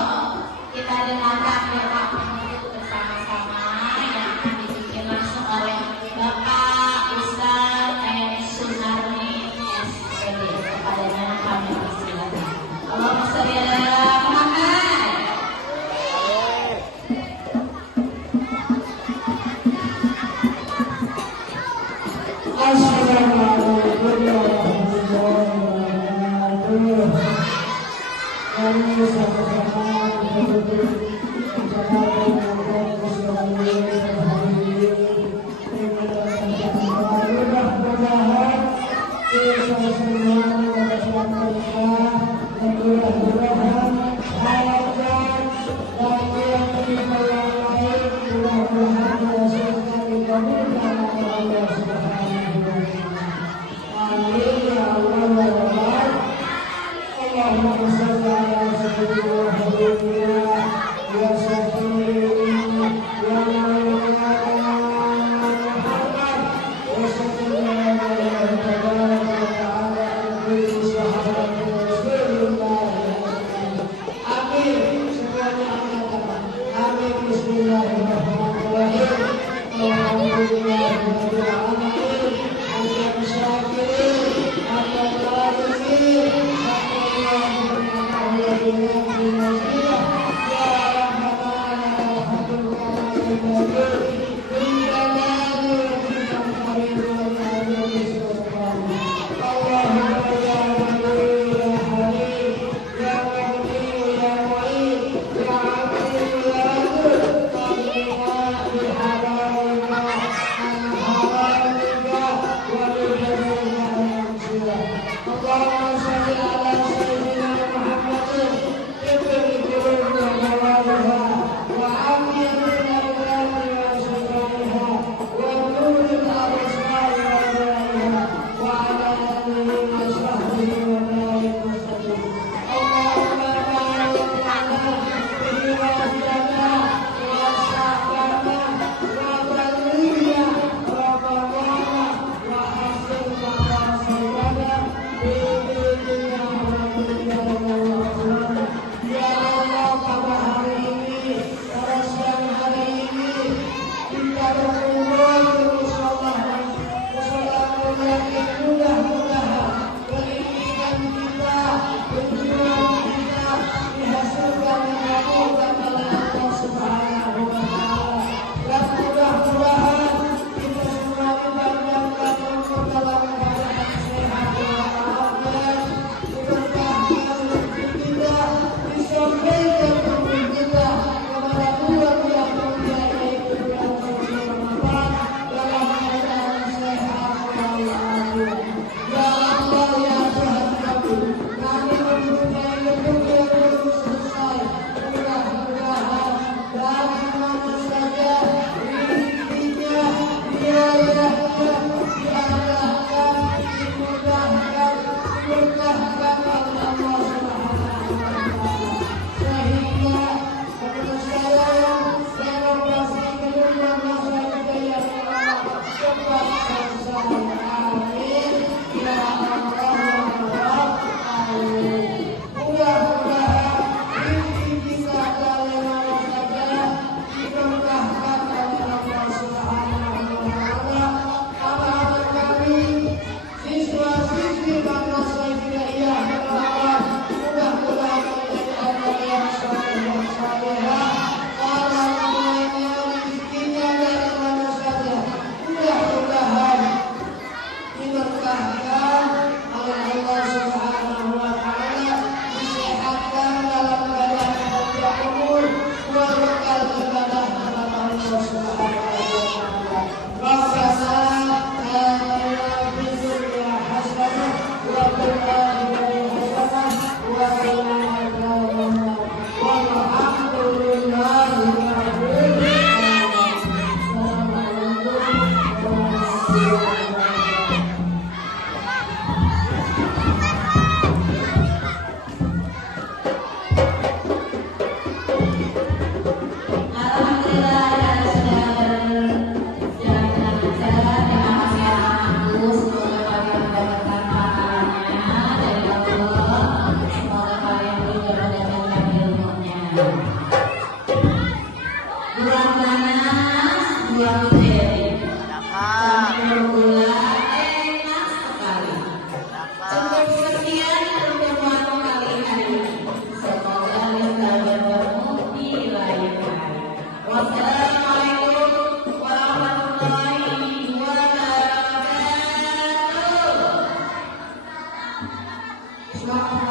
Kita dengarkan doa penutup bersama-sama yang akan dipimpin langsung oleh Bapak Ustaz M. Sunarni SPD. Kepadanya kami persilakan. Allahumma sholli ala Muhammad. Mudah-mudahan Drop